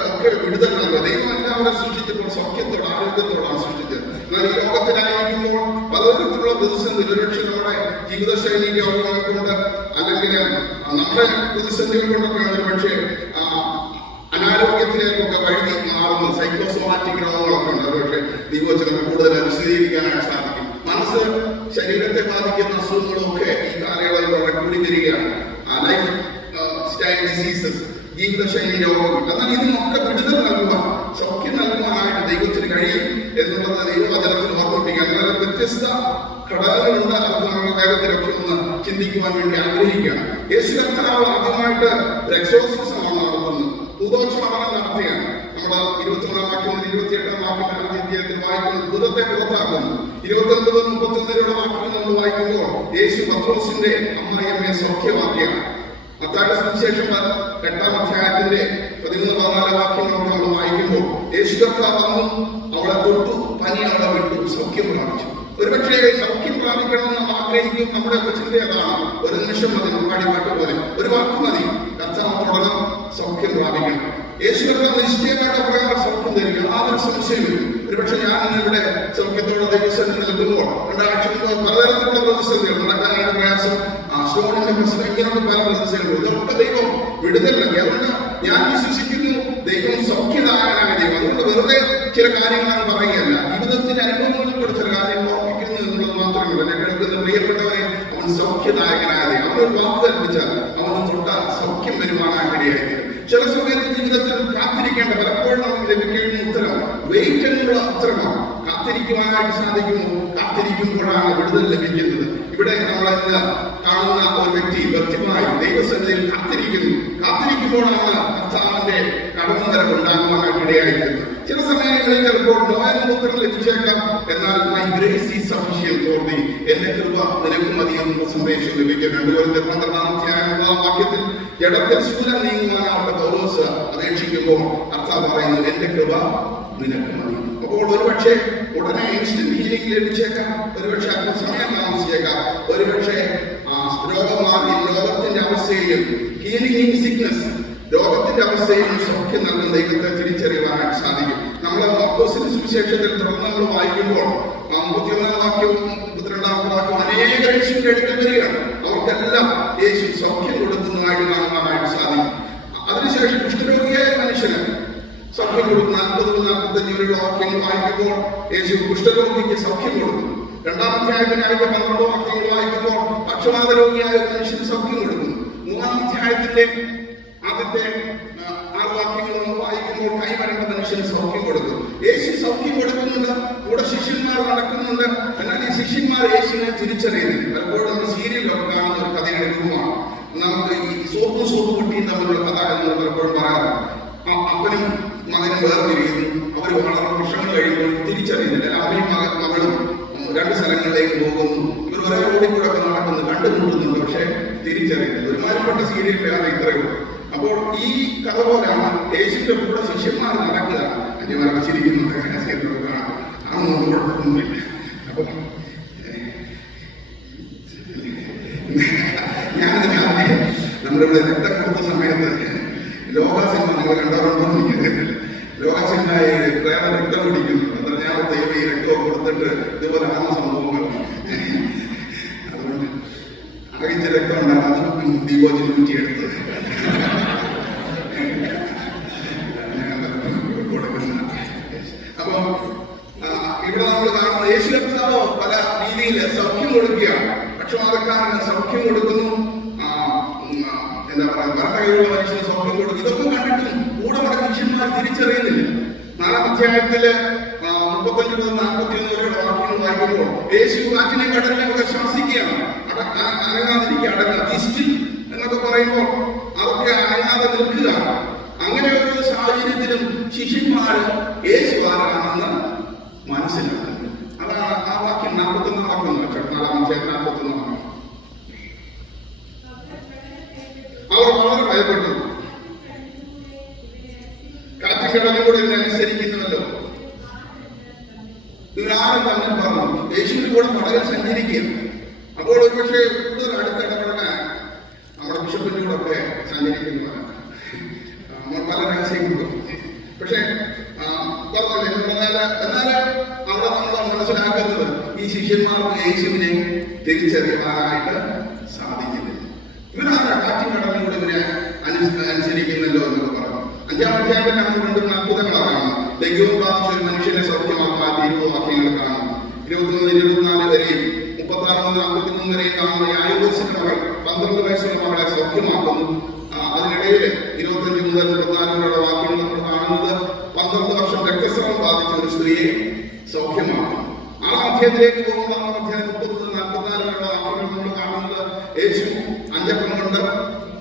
ഒക്കെ വിടുതൽ നൽകുക. ദൈവം എല്ലാവരും സൃഷ്ടിച്ചപ്പോൾ സൗഖ്യത്തോടെ ആരോഗ്യത്തോടാണ് സൃഷ്ടിച്ചത്. എന്നാൽ ഈ ലോകത്തിലായിരിക്കുമ്പോൾ പലതരത്തിലുള്ള പ്രതിസന്ധി, ഒരുപക്ഷെ നമ്മുടെ ജീവിതശൈലി രോഗങ്ങളെ കൊണ്ട് അല്ലെങ്കിൽ നമ്മുടെ പ്രതിസന്ധികൾ കൊണ്ടൊക്കെയാണ് ഒരുപക്ഷെ അനാരോഗ്യത്തിലേക്കൊക്കെ വഴുതി മാറുന്നു. സൈക്കോസോമാറ്റിക് രോഗങ്ങളൊക്കെ ഉണ്ട്. ഒരുപക്ഷെ ദൈവവചനം കൂടുതൽ വിശദീകരിക്കാനായിട്ട് സാധിക്കും. മനസ്സ്, ശരീരത്തെ ബാധിക്കുന്ന അസുഖങ്ങളൊക്കെ ഈ കാലയളവിൽ വളരെ കൂടി വരികയാണ്. ലൈഫ് സ്റ്റൈൽ ഡിസീസസ്, ജീവിതശൈലി രോഗങ്ങൾ. എന്നാൽ ഇതിനൊക്കെ വിടുതൽ നൽകുവാൻ, സൗഖ്യം നൽകുവാനായിട്ട് ദൈവത്തിന് കഴിയും എന്നുള്ളത് ദൈവവചനത്തിൽ ഓർമ്മിപ്പിക്കാൻ. അങ്ങനെ വ്യത്യസ്ത ഘടകങ്ങളുണ്ട്. അത് നമ്മൾ വേഗത്തിലൊക്കെ ഒന്ന് ചിന്തിക്കുവാൻ വേണ്ടി ആഗ്രഹിക്കുകയാണ്. യേശു കർത്താവ് ആദ്യമായിട്ട് എക്സോർസിസമാണ് നടത്തുന്നത്. ഭൂതോച്ഛാടനം നടത്തുകയാണ്. നമ്മൾ 21-ാം വാക്യം മുതൽ 28-ാം വാക്യം അധ്യായത്തിൽ വായിക്കുന്നത് ഭൂതത്തെ പുറത്താക്കുന്നു. 29-31 വാക്യങ്ങൾ നമ്മൾ വായിക്കുമ്പോൾ യേശു പത്രോസിന്റെ അമ്മായിയമ്മയെ സൗഖ്യമാക്കിയാണ്. മത്തായിയുടെ സുവിശേഷം 8-ാം അധ്യായത്തിന്റെ 13-14 വാക്യങ്ങൾ നമ്മൾ വായിക്കുമ്പോൾ യേശു കർത്താവ് വന്നു, അവളെ തൊട്ടു, പനി അവളെ വിട്ടു, സൗഖ്യം പ്രാപിച്ചു. ഒരുപക്ഷെ സൗഖ്യം പ്രാപിക്കണമെന്ന് നമ്മൾ ആഗ്രഹിക്കും. നമ്മുടെ ചിന്ത അതാണ്. ഒരു നിമിഷം മതി, പാട്ട് പോലെ ഒരു വാക്ക് മതി, കർത്താവ് തുടരണം, സൗഖ്യം പ്രാപിക്കണം. യേശു കർത്താവ് നിശ്ചയമായിട്ട് പ്രകാരം സൗഖ്യം തരിക, യാതൊരു സംശയമില്ല. ഒരുപക്ഷെ ഞാൻ ഇവിടെ സൗഖ്യത്തോടെ ദൈവസന്നിധിയിൽ നിൽക്കുമ്പോൾ 2 ആഴ്ച മുമ്പ് പലതരത്തിലുള്ള പ്രതിസന്ധികൾ, നടക്കാനായിട്ട് പ്രയാസം, സ്റ്റോണിന്റെ പ്രശ്നം, ഇങ്ങനെയുള്ള പല പ്രതിസന്ധികൾ, ഇതൊക്കെ ദൈവം വിടുതൽ നൽകി. അതുകൊണ്ട് ഞാൻ വിശ്വസിക്കുന്നു ദൈവം സൗഖ്യദായകനായ ദൈവം. അതുകൊണ്ട് വെറുതെ ചില കാര്യങ്ങളാണ് പറയുകയല്ല, ജീവിതത്തിന്റെ അനുഭവങ്ങളിൽ കൂടെ ചില കാര്യങ്ങൾ ഓർമ്മിക്കുന്നു എന്നുള്ളത് മാത്രമല്ല. എന്നെ കേൾക്കുന്ന പ്രിയപ്പെട്ടവരെ, അവൻ സൗഖ്യദായകനായ ദൈവം. അവനൊരു വാക്ക് കൽപ്പിച്ചാൽ അവന് തൊട്ടാൽ സൗഖ്യം വരുവാനായിട്ടിടയായി. ചില സമയത്ത് ജീവിതത്തിൽ കാത്തിരിക്കേണ്ട, പലപ്പോഴും നമുക്ക് ലഭിക്കേണ്ട ഉത്തരം വെയിറ്റ് എന്നുള്ള ഉത്തരമാണ്. കാത്തിരിക്കുവാനായിട്ട് സാധിക്കുമോ? കാത്തിരിക്കുമ്പോഴാണ് വിടുതൽ ലഭിക്കുന്നത്. ഇവിടെ നമ്മൾ ഇന്ന് കാണുന്ന ഒരു വ്യക്തി വ്യക്തിമായി ദൈവസന്നിധിയിൽ കാത്തിരിക്കുമ്പോഴാണ് കർത്താവിന്റെ കടന്നുവരവ് ഉണ്ടാകുവാനായിട്ട് ഇടയായിരിക്കുന്നത്. ചില സമയങ്ങളിൽ ചിലപ്പോൾ നോയെന്ന ഉത്തരം ലഭിച്ചേക്കാം. എന്നാൽ my grace is sufficient for thee, എന്റെ കൃപ നിനക്ക് മതി എന്നുള്ള സന്ദേശം ലഭിക്കും. 2 Corinthians 12-ാം അധ്യായം 16 വാക്യത്തിൽ ജഡത്തിൽ ശൂലം നീങ്ങുവാനായിട്ട് പൗലോസ് അപേക്ഷിക്കുമ്പോൾ കർത്താവ് പറയുന്നു, എന്റെ കൃപ നിനക്ക് മതി. അപ്പോൾ ഒരുപക്ഷെ ഉടനെ ഇൻസ്റ്റന്റ് ഹീലിംഗ് ലഭിച്ചേക്കാം, ഒരുപക്ഷെ അല്പ സമയം താമസിച്ചേക്കാം, ഒരുപക്ഷെ രോഗം മാറി ലോകത്തിന്റെ അവസ്ഥയിലും ഹീലിംഗ് ഇൻ സിക്നസ്, രോഗത്തിന്റെ അവസ്ഥയിലും സൗഖ്യം നൽകുന്ന ദൈവത്തെ തിരിച്ചറിയുവാനായിട്ട് സാധിക്കും. നമ്മൾ മർക്കോസിന്റെ സുവിശേഷത്തിൽ തുടർന്ന് നമ്മൾ വായിക്കുമ്പോൾ 31 വാക്യവും 32 വാക്യവും അനേക യേശുവിന്റെ അടുക്കൽ വരികയാണ്. അവർക്കെല്ലാം യേശു സൗഖ്യം കൊടുക്കുന്നതായിട്ട് കാണുവാനായിട്ട് സാധിക്കും. അതിനുശേഷം കുഷ്ഠരോഗിയായ മനുഷ്യന് സൗഖ്യം കൊടുക്കും. 40-45 വാക്യങ്ങൾ വായിക്കുമ്പോൾ യേശു കുഷ്ഠരോഗിക്ക് സൗഖ്യം കൊടുക്കുന്നു. 2-ാം അധ്യായത്തിന്റെ 12 വാക്യങ്ങൾ വായിക്കുമ്പോൾ പക്ഷപാത രോഗിയായ മനുഷ്യന് സൗഖ്യം കൊടുക്കുന്നു. 3-ാം അധ്യായത്തിന്റെ ആദ്യത്തെ 6 വാക്യങ്ങൾ നമ്മൾ വായിക്കുമ്പോൾ കൈവരേണ്ട മനുഷ്യന് സൗഖ്യം കൊടുക്കും. യേശു സൗഖ്യം കൊടുക്കുന്നുണ്ട്, കൂടെ ശിഷ്യന്മാർ നടക്കുന്നുണ്ട്. എന്നാൽ ഈ ശിഷ്യന്മാർ യേശുവിനെ തിരിച്ചറിയുന്നില്ല. പലപ്പോഴും നമ്മൾ സീരിയലൊക്കെ കാണുന്ന ഒരു കഥയുടെ രൂപമാണ്. നമുക്ക് ഈ സോപ്പും കുട്ടിയും തമ്മിലുള്ള കഥ എന്ന് പലപ്പോഴും പറയാറുണ്ട്. അപ്പനും മകനും വേർപിരിയുന്നു, അവർ വളരെ വർഷങ്ങൾ കഴിയുമ്പോൾ തിരിച്ചറിയുന്നില്ല. അമ്മയും മകളും 2 സ്ഥലങ്ങളിലേക്ക് പോകുന്നു, ഇവർ ഒരേ റോഡിൽ കൂടെ ഒക്കെ നടക്കുന്നു, കണ്ടുമുട്ടുന്നുണ്ട്, പക്ഷെ തിരിച്ചറിയുന്നില്ല. ഒരുമാതിരിപ്പെട്ട സീരിയലാണ് ഇത്രയും. അപ്പോൾ ഈ കഥ പോലെയാണ് യേശുവിന്റെ കൂടെ ശിഷ്യന്മാർ നടക്കുക. അന്യവരച്ചിരിക്കുന്നത് അതൊന്നും കുഴപ്പമൊന്നുമില്ല. അപ്പൊ ഞാനിതിനാലെ നമ്മളിവിടെ രക്തം കൊടുത്ത സമയത്ത് ലോക സിനിമ നിങ്ങൾ കണ്ടവരുണ്ടോ എനിക്കറിയത്തില്ല. ലോക സിനിമയിൽ പ്രേത രക്തം കുടിക്കുന്നു. അത്ര ഞാൻ ദൈവം ഈ രക്തം കൊടുത്തിട്ട് ഇതുപോലെ ആകുന്ന സംഭവങ്ങൾ. അതുകൊണ്ട് അകച്ച രക്തം ഉണ്ടാകും, അത് ദീപോജി ഊറ്റിയെടുത്ത് അപ്പൊ ഇവിടെ നമ്മൾ കാണുന്ന യേശു കർത്താവ് പല രീതിയിൽ സൗഖ്യം കൊടുക്കുകയാണ്. പക്ഷപാതക്കാരന് സൗഖ്യം കൊടുക്കുന്നു, എന്താ പറയുക, ഭരണകൈയുള്ള മനുഷ്യന് സൗഖ്യം കൊടുക്കും. ഇതൊക്കെ കണ്ടിട്ടും കൂടെ മടക്കി ശിഷ്യന്മാർ തിരിച്ചറിയുന്നില്ല. 4-ാം അധ്യായത്തില് 35-41 വാക്യങ്ങൾ വായിക്കുമ്പോൾ യേശു കാറ്റിനെ കടലിനെ ഒക്കെ ശാസിക്കുകയാണ്. അനങ്ങാതിരിക്കുക, അടങ്ങുക, ഇസ്റ്റിൽ എന്നൊക്കെ പറയുമ്പോൾ അതൊക്കെ അനങ്ങാതെ നിൽക്കുക. അങ്ങനെ ഒരു സാഹചര്യത്തിലും ശിഷ്യന്മാർ യേശു ആരാണെന്ന് മനസ്സിലാക്കുന്നത്. അതാണ് ആ വാക്യം 41 വാക്യം. 4-ാം അധ്യായം 41 വാക്യം. അവർ വളരെ ഭയപ്പെട്ടു. കാറ്റും കടലും കൂടെ ഇതിനെ അനുസരിക്കുന്നുവല്ലോ. ഇവരാരും തമ്മിൽ പറഞ്ഞു. യേശുവിന്റെ കൂടെ പടകിൽ സഞ്ചരിക്കുകയാണ്. അപ്പോൾ ഒരുപക്ഷെ കൂടുതൽ അടുത്തിടപെടാൻ നമ്മുടെ ബിഷപ്പിന്റെ കൂടെ ഒക്കെ സഞ്ചരിക്കുന്നവരാണ്. പല രഹസ്യങ്ങളും. പക്ഷെ പറഞ്ഞില്ല. എന്നാൽ അവിടെ നമ്മൾ മനസ്സിലാക്കുന്നത് ഈ ശിഷ്യന്മാർക്ക് യേശുവിനെ തിരിച്ചറിയാനായിട്ട് സാധിക്കുന്നില്ല. ഇവരാണ് കാറ്റും കടലും കൂടെ ഇവരെ അനുസരിക്കുന്നല്ലോ എന്നൊക്കെ പറഞ്ഞു. 5-ാം അധ്യായത്തിൽ നമ്മൾ രണ്ടും അത്ഭുതങ്ങളാണ് കാണുന്നത്. ലഘുവും ബാധിച്ച ഒരു മനുഷ്യനെ സൗഖ്യമാക്കാൻ 20 വാക്യങ്ങൾ കാണുന്നു. 21-24 വരെയും 36-43 വരെയും കാണുന്ന ആയുർവേദ 12 വയസ്സുള്ള മകളെ സൗഖ്യമാക്കുന്നു. അതിനിടയിൽ 25 മുതൽ 34 വരെയുള്ള വാക്യങ്ങൾ നമ്മൾ കാണുന്നത് 12 വർഷം രക്തസ്രാവം ബാധിച്ച ഒരു സ്ത്രീയെ സൗഖ്യമാക്കുന്നു. ആ അധ്യായത്തിലേക്ക് പോകുമ്പോൾ 6-ാം അധ്യായം 30 മുതൽ 44 വരെയുള്ള വാക്യങ്ങൾ നമ്മൾ കാണുന്നത് യേശു 5 അപ്പം കൊണ്ട്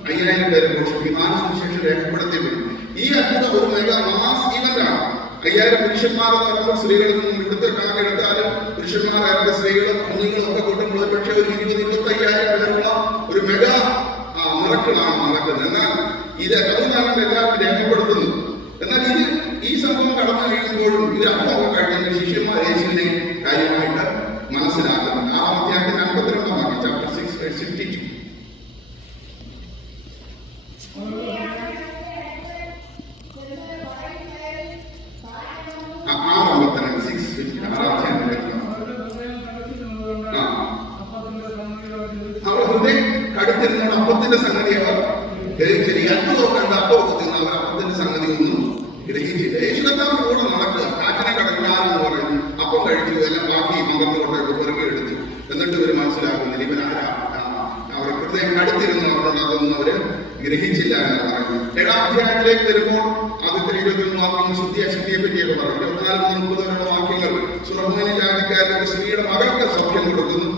5000 പേരെ പോഷിപ്പിക്കും. 4 സുവിശേഷം രേഖപ്പെടുത്തിയപ്പോൾ ഈ അത്ഭുതം ഒരു മെഗാ മാസ് ഇവന്റ് ആണ്. 5000 പുരുഷന്മാർ എന്ന് പറയുമ്പോൾ സ്ത്രീകളിൽ നിന്നും ഇവിടുത്തെ കണക്കെടുത്താലും പുരുഷന്മാരായ സ്ത്രീകളും കുഞ്ഞുങ്ങളും ഒക്കെ കൂട്ടുമ്പോൾ പക്ഷേ ഒരു 20-25,000 പേരുള്ള ഒരു മെഗാ മിറക്കിളാണ് നടക്കുന്നത്. എന്നാൽ ഇത് അതുകൊണ്ടാണ് എല്ലാവരും രേഖപ്പെടുത്തുന്നു. എന്നാൽ ഈ സംഭവം കടന്നു കഴിയുമ്പോഴും ഇവർ അപ്പമൊക്കെ കഴിഞ്ഞ ശിഷ്യന്മാർ യേശുവിനെ കാര്യമായിട്ട് മനസ്സിലാക്കുന്നുണ്ട്. 6-ാം അധ്യായത്തിന്റെ 52 വാക്യം, ചാപ്റ്റർ 6:62. അവർ ഹൃദയം കടുത്തിരുന്ന അപ്പത്തിന്റെ സംഗതി അവർ ഗ്രഹിച്ചില്ല. അത്ഭുതം കണ്ട അപ്പമൊക്കെ തിന്ന് അവർ അപ്പത്തിന്റെ സംഗതി ഒന്നും ഗ്രഹിച്ചില്ല. യേശു കർത്താവ് കൂടെ നടക്കുക, കാറ്റിനെ കടക്കാരെന്ന് പറയുന്നു. അപ്പം കഴിച്ചു, എല്ലാം ബാക്കി 12 കൊണ്ടൊക്കെ പെറുക്കി എടുത്തു. എന്നിട്ട് ഇവർ മനസ്സിലാക്കുന്നില്ല ഇവനാരാ. അവർ ഹൃദയം കടുത്തിരുന്നവരുണ്ട്, അതൊന്നും അവര് ഗ്രഹിച്ചില്ല എന്ന് പറയുന്നു. 7-ാം അധ്യായത്തിലേക്ക് വരുമ്പോൾ ആദ്യത്തെ 21 വാക്യങ്ങൾ ശുദ്ധിയെ പറ്റിയൊക്കെ പറഞ്ഞു. 24-30 വരെയുള്ള വാക്യങ്ങൾ സുറഹോനി ജാതിക്കാരുടെ ഒരു സ്ത്രീയുടെ മകൾക്ക് സൗഖ്യം കൊടുക്കുന്നു.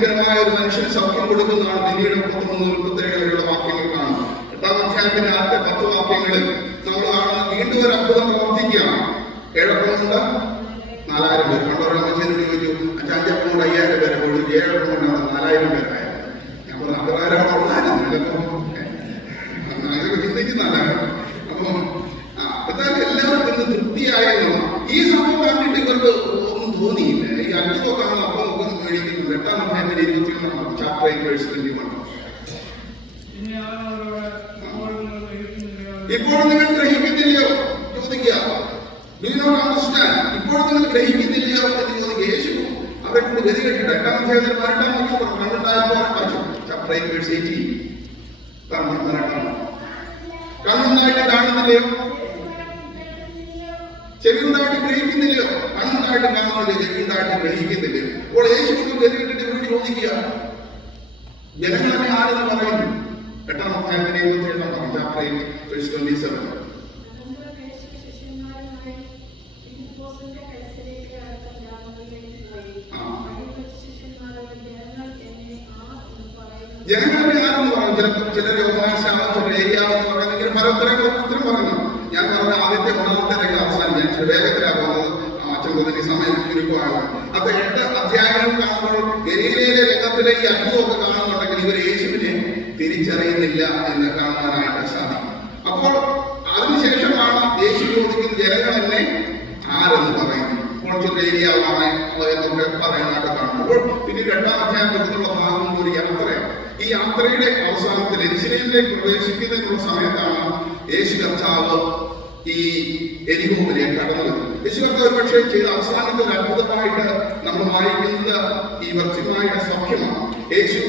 ഭയങ്കരമായ ഒരു മനുഷ്യന് സൗഖ്യം കൊടുക്കുന്നതാണ്. പിന്നീട് 33-37 വരെയുള്ള വാക്യങ്ങൾ കാണും. 8-ാം അധ്യായത്തിന്റെ ആദ്യത്തെ 10 വാക്യങ്ങളിൽ നമ്മൾ കാണുന്ന വീണ്ടും ഒരു അത്ഭുതം പ്രവർത്തിക്കുകയാണ്. 7 അപ്പം കൊണ്ട് 4000 പേർ. കണ്ടോരാ മനുഷ്യനോട് ചോദിച്ചു, 5 അപ്പം കൊണ്ട് 5000 പേരെ പോയി, 7 അപ്പം കൊണ്ടാണ് 4000 പേരായത്. ഞാൻ പറഞ്ഞു, 4000 ഉള്ളായിരുന്നു. അതൊക്കെ ചിന്തിക്കുന്നതാണ്. അപ്പം എന്തായാലും എല്ലാവരും ഇന്ന് തൃപ്തിയായിരുന്നു. ഈ സംഭവം കണ്ടിട്ട് ഇവർക്ക് ഒന്നും തോന്നിയില്ല. ഈ അത്ഭുതമൊക്കെ അപ്പം മുഖം മേടിക്കുന്നുണ്ട്. 8-ാം അധ്യായത്തിന്റെ 21 ചാപ്റ്റർ 8:21. ഇപ്പോൾ നിങ്ങൾ ഗ്രഹിക്കുന്നില്ലയോ ചോദിക്കുക. Do you not understand? ഇപ്പോൾ നിങ്ങൾ ഗ്രഹിക്കുന്നില്ലയോ എന്ന് ചോദിക്കുക. യേശു അവരെ കൊണ്ട് ഗതി കെട്ടിട്ട് 8-ാം അധ്യായത്തിൽ 18-ാം വാക്യം പറഞ്ഞു. ചാപ്റ്റർ 8:18 കണ്ണുണ്ടായിട്ട് കാണുന്നില്ലയോ? ചെവിയുണ്ടായിട്ട് ഗ്രഹിക്കുന്നില്ലയോ? കണ്ണുണ്ടായിട്ട് കാണുന്നില്ല, ചെവിയുണ്ടായിട്ട് ഗ്രഹിക്കുന്നില്ലയോ? അപ്പോൾ യേശു ഗതി കെട്ടിട്ട് ഇവിടെ ചോദിക്കുക, ജനങ്ങളെ ആരെന്ന് പറയുന്നു? 8-ാം അധ്യായത്തിന് 27 ചാപ്റ്റർ 8:27. ജനങ്ങളെ ആരെന്ന് പറഞ്ഞു? ചിലർ യോഹന്നാൻ, ചിലർ ഏലിയാവെന്ന് പറയുന്നത് ഇങ്ങനെ പല ഉത്തരം പറഞ്ഞു. ഞാൻ പറഞ്ഞ ആദ്യത്തെ 1-ാമത്തെ രംഗം അവസാനം ഞാൻ വേഗത്തിലാകുന്നത് അച്ഛൻ സമയം ചുരുക്കമാണ്. അത് 8 അധ്യായങ്ങൾ കാണുമ്പോൾ ഗലീലയിലെ രംഗത്തിലെ ഈ അത്ഭുതമൊക്കെ കാണുന്നുണ്ടെങ്കിൽ ഇവർ യേശുവിനെ തിരിച്ചറിയുന്നില്ല എന്ന് കാണാനായിട്ട് സാധിക്കും. അപ്പോൾ അതിനുശേഷമാണ് യേശു ചോദിക്കുന്ന ജനങ്ങൾ എന്നെ ആരെന്ന് പറയുന്നു. അപ്പോൾ ചില ഏരിയാവാണ് എന്നൊക്കെ പറയുന്നതായിട്ട് കാണുമ്പോൾ പിന്നീട് 8-ാം അധ്യായം തൊട്ടുള്ള ഭാഗം ഒരു യാത്രയാണ്. ഈ യാത്രയുടെ അവസാനത്തിൽ യെരൂശലേമിലേക്ക് പ്രവേശിക്കുന്നതിനുള്ള സമയത്താണ് യേശു കർത്താവ് ഈ എരിഹോവിലേക്ക് കടന്നു വരുന്നത്. യേശു കർത്താവ് പക്ഷേ ചെയ്ത അവസാനത്തെ ഒരു അത്ഭുതമായിട്ട് നമ്മൾ വായിക്കുന്നത് ഈ ഭർത്തിമായുടെ സൗഖ്യമാണ്. യേശു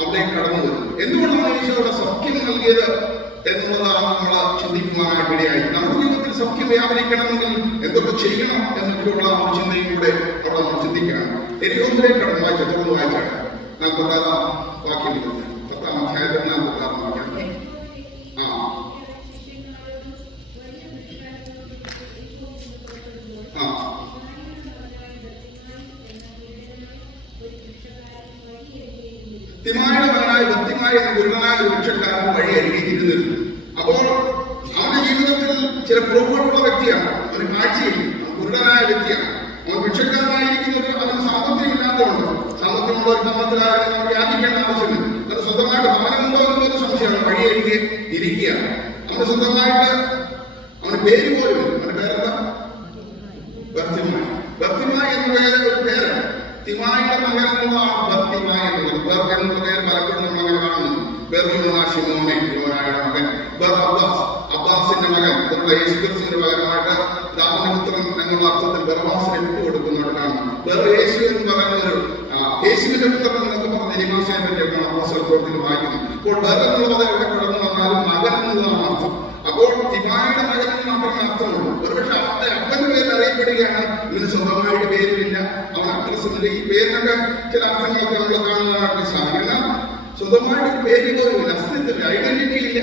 അവിടെ കടന്നു വരുന്നത്. എന്തുകൊണ്ടാണ് യേശു അവിടെ സൗഖ്യം നൽകിയത് എന്നുള്ളതാണ് നമ്മൾ ചിന്തിക്കുവാനായിട്ട് ഇടയായി. നമ്മുടെ ജീവിതത്തിൽ സൗഖ്യം വ്യാപരിക്കണമെങ്കിൽ എന്തൊക്കെ ചെയ്യണം എന്നൊക്കെയുള്ള ഒരു ചിന്തയും കൂടെ അവിടെ നമ്മൾ ചിന്തിക്കണം. എരിഹോവിലേക്ക് കടന്നു തുടർന്ന് വായിച്ചാണ് 46-ാം വാക്യം. 10-ാം അധ്യായത്തിൽ 46-ാം വാക്യം. തിമായുടെ മകനായ ഭക്തിമായ ഗുരുവനായ ഒരു ഭിക്ഷക്കാരൻ വഴി അരികിരുന്നിരുന്നു. അപ്പോൾ അവന്റെ ജീവിതത്തിൽ ചില കുറവുകളുള്ള വ്യക്തിയാണ്. അവന് കാഴ്ചയില്ല, ഗുരുടനായ വ്യക്തിയാണ്. അവൻ ഭിക്ഷക്കാരനായിരിക്കുന്നത് അവന് സാമ്പത്തികമില്ലാത്തതുകൊണ്ട്. സാമ്പത്തികമുള്ള ഒരു സമ്പത്തുകാരനെ നമുക്ക് യാചിക്കേണ്ട ആവശ്യമില്ല. അത് സ്വന്തമായിട്ട് ഭവനമുണ്ടോ എന്നൊരു സംശയമാണ്. വഴി അരികെ ഇരിക്കുകയാണ്. അവന് സ്വന്തമായിട്ട് അവന് പേര് പോലും ഇല്ല. അവന്റെ പേരെന്താ? ഭക്തിമായ. ഭക്തിമായ എന്ന പേര് ഒരു പേരാണ്. തിമായുടെ മകൻ എന്നുള്ളതാണ് ഭക്തിമായ എന്നുള്ളത്. ബർ എന്നുള്ള പേര് പലപ്പോഴും നമ്മൾ അങ്ങനെ കാണുന്നു. ബെർശിമോനെ യോനായുടെ മകൻ, ബർ അബ്ബാസിന്റെ മകൻ, യേശുക്രിസ്തുവിന്റെ പകരമായിട്ട് ദാവനപുത്രൻ എന്നുള്ള അർത്ഥത്തിൽ ബർവാസിനെ വിട്ടുകൊടുക്കുന്നതായിട്ട് കാണുന്നു. ബർ യേശു എന്ന് പറയുന്ന ഒരു യേശുവിന്റെ പുത്രൻ എന്നൊക്കെ പറഞ്ഞ നിവാസിനെ പറ്റിയൊക്കെയാണ് അപ്പോസ്തല പ്രവൃത്തിയിൽ വായിക്കുന്നത്. അപ്പോൾ ബർ എന്നുള്ളത് എവിടെ കടന്നു വന്നാലും മകൻ എന്നുള്ളതാണ് അർത്ഥം. അപ്പോൾ തിമായുടെ മകൻ എന്ന് മാത്രമേ അർത്ഥമുള്ളൂ. ഒരുപക്ഷെ അവന്റെ അപ്പന്റെ പേര് അറിയപ്പെടുകയാണ്. ഇവന് സ്വന്തമായിട്ട് പേരില്ല, അവൻ അഡ്രസ്സിന്റെ ഈ പേരിനൊക്കെ ചില അർത്ഥങ്ങളൊക്കെ നമ്മൾ കാണുന്നതായിട്ട് സാധിക്കണം. സ്വന്തമായിട്ട് പേര് പോലുമില്ല, അസ്തിത്വമില്ല, ഐഡന്റിറ്റി ഇല്ല,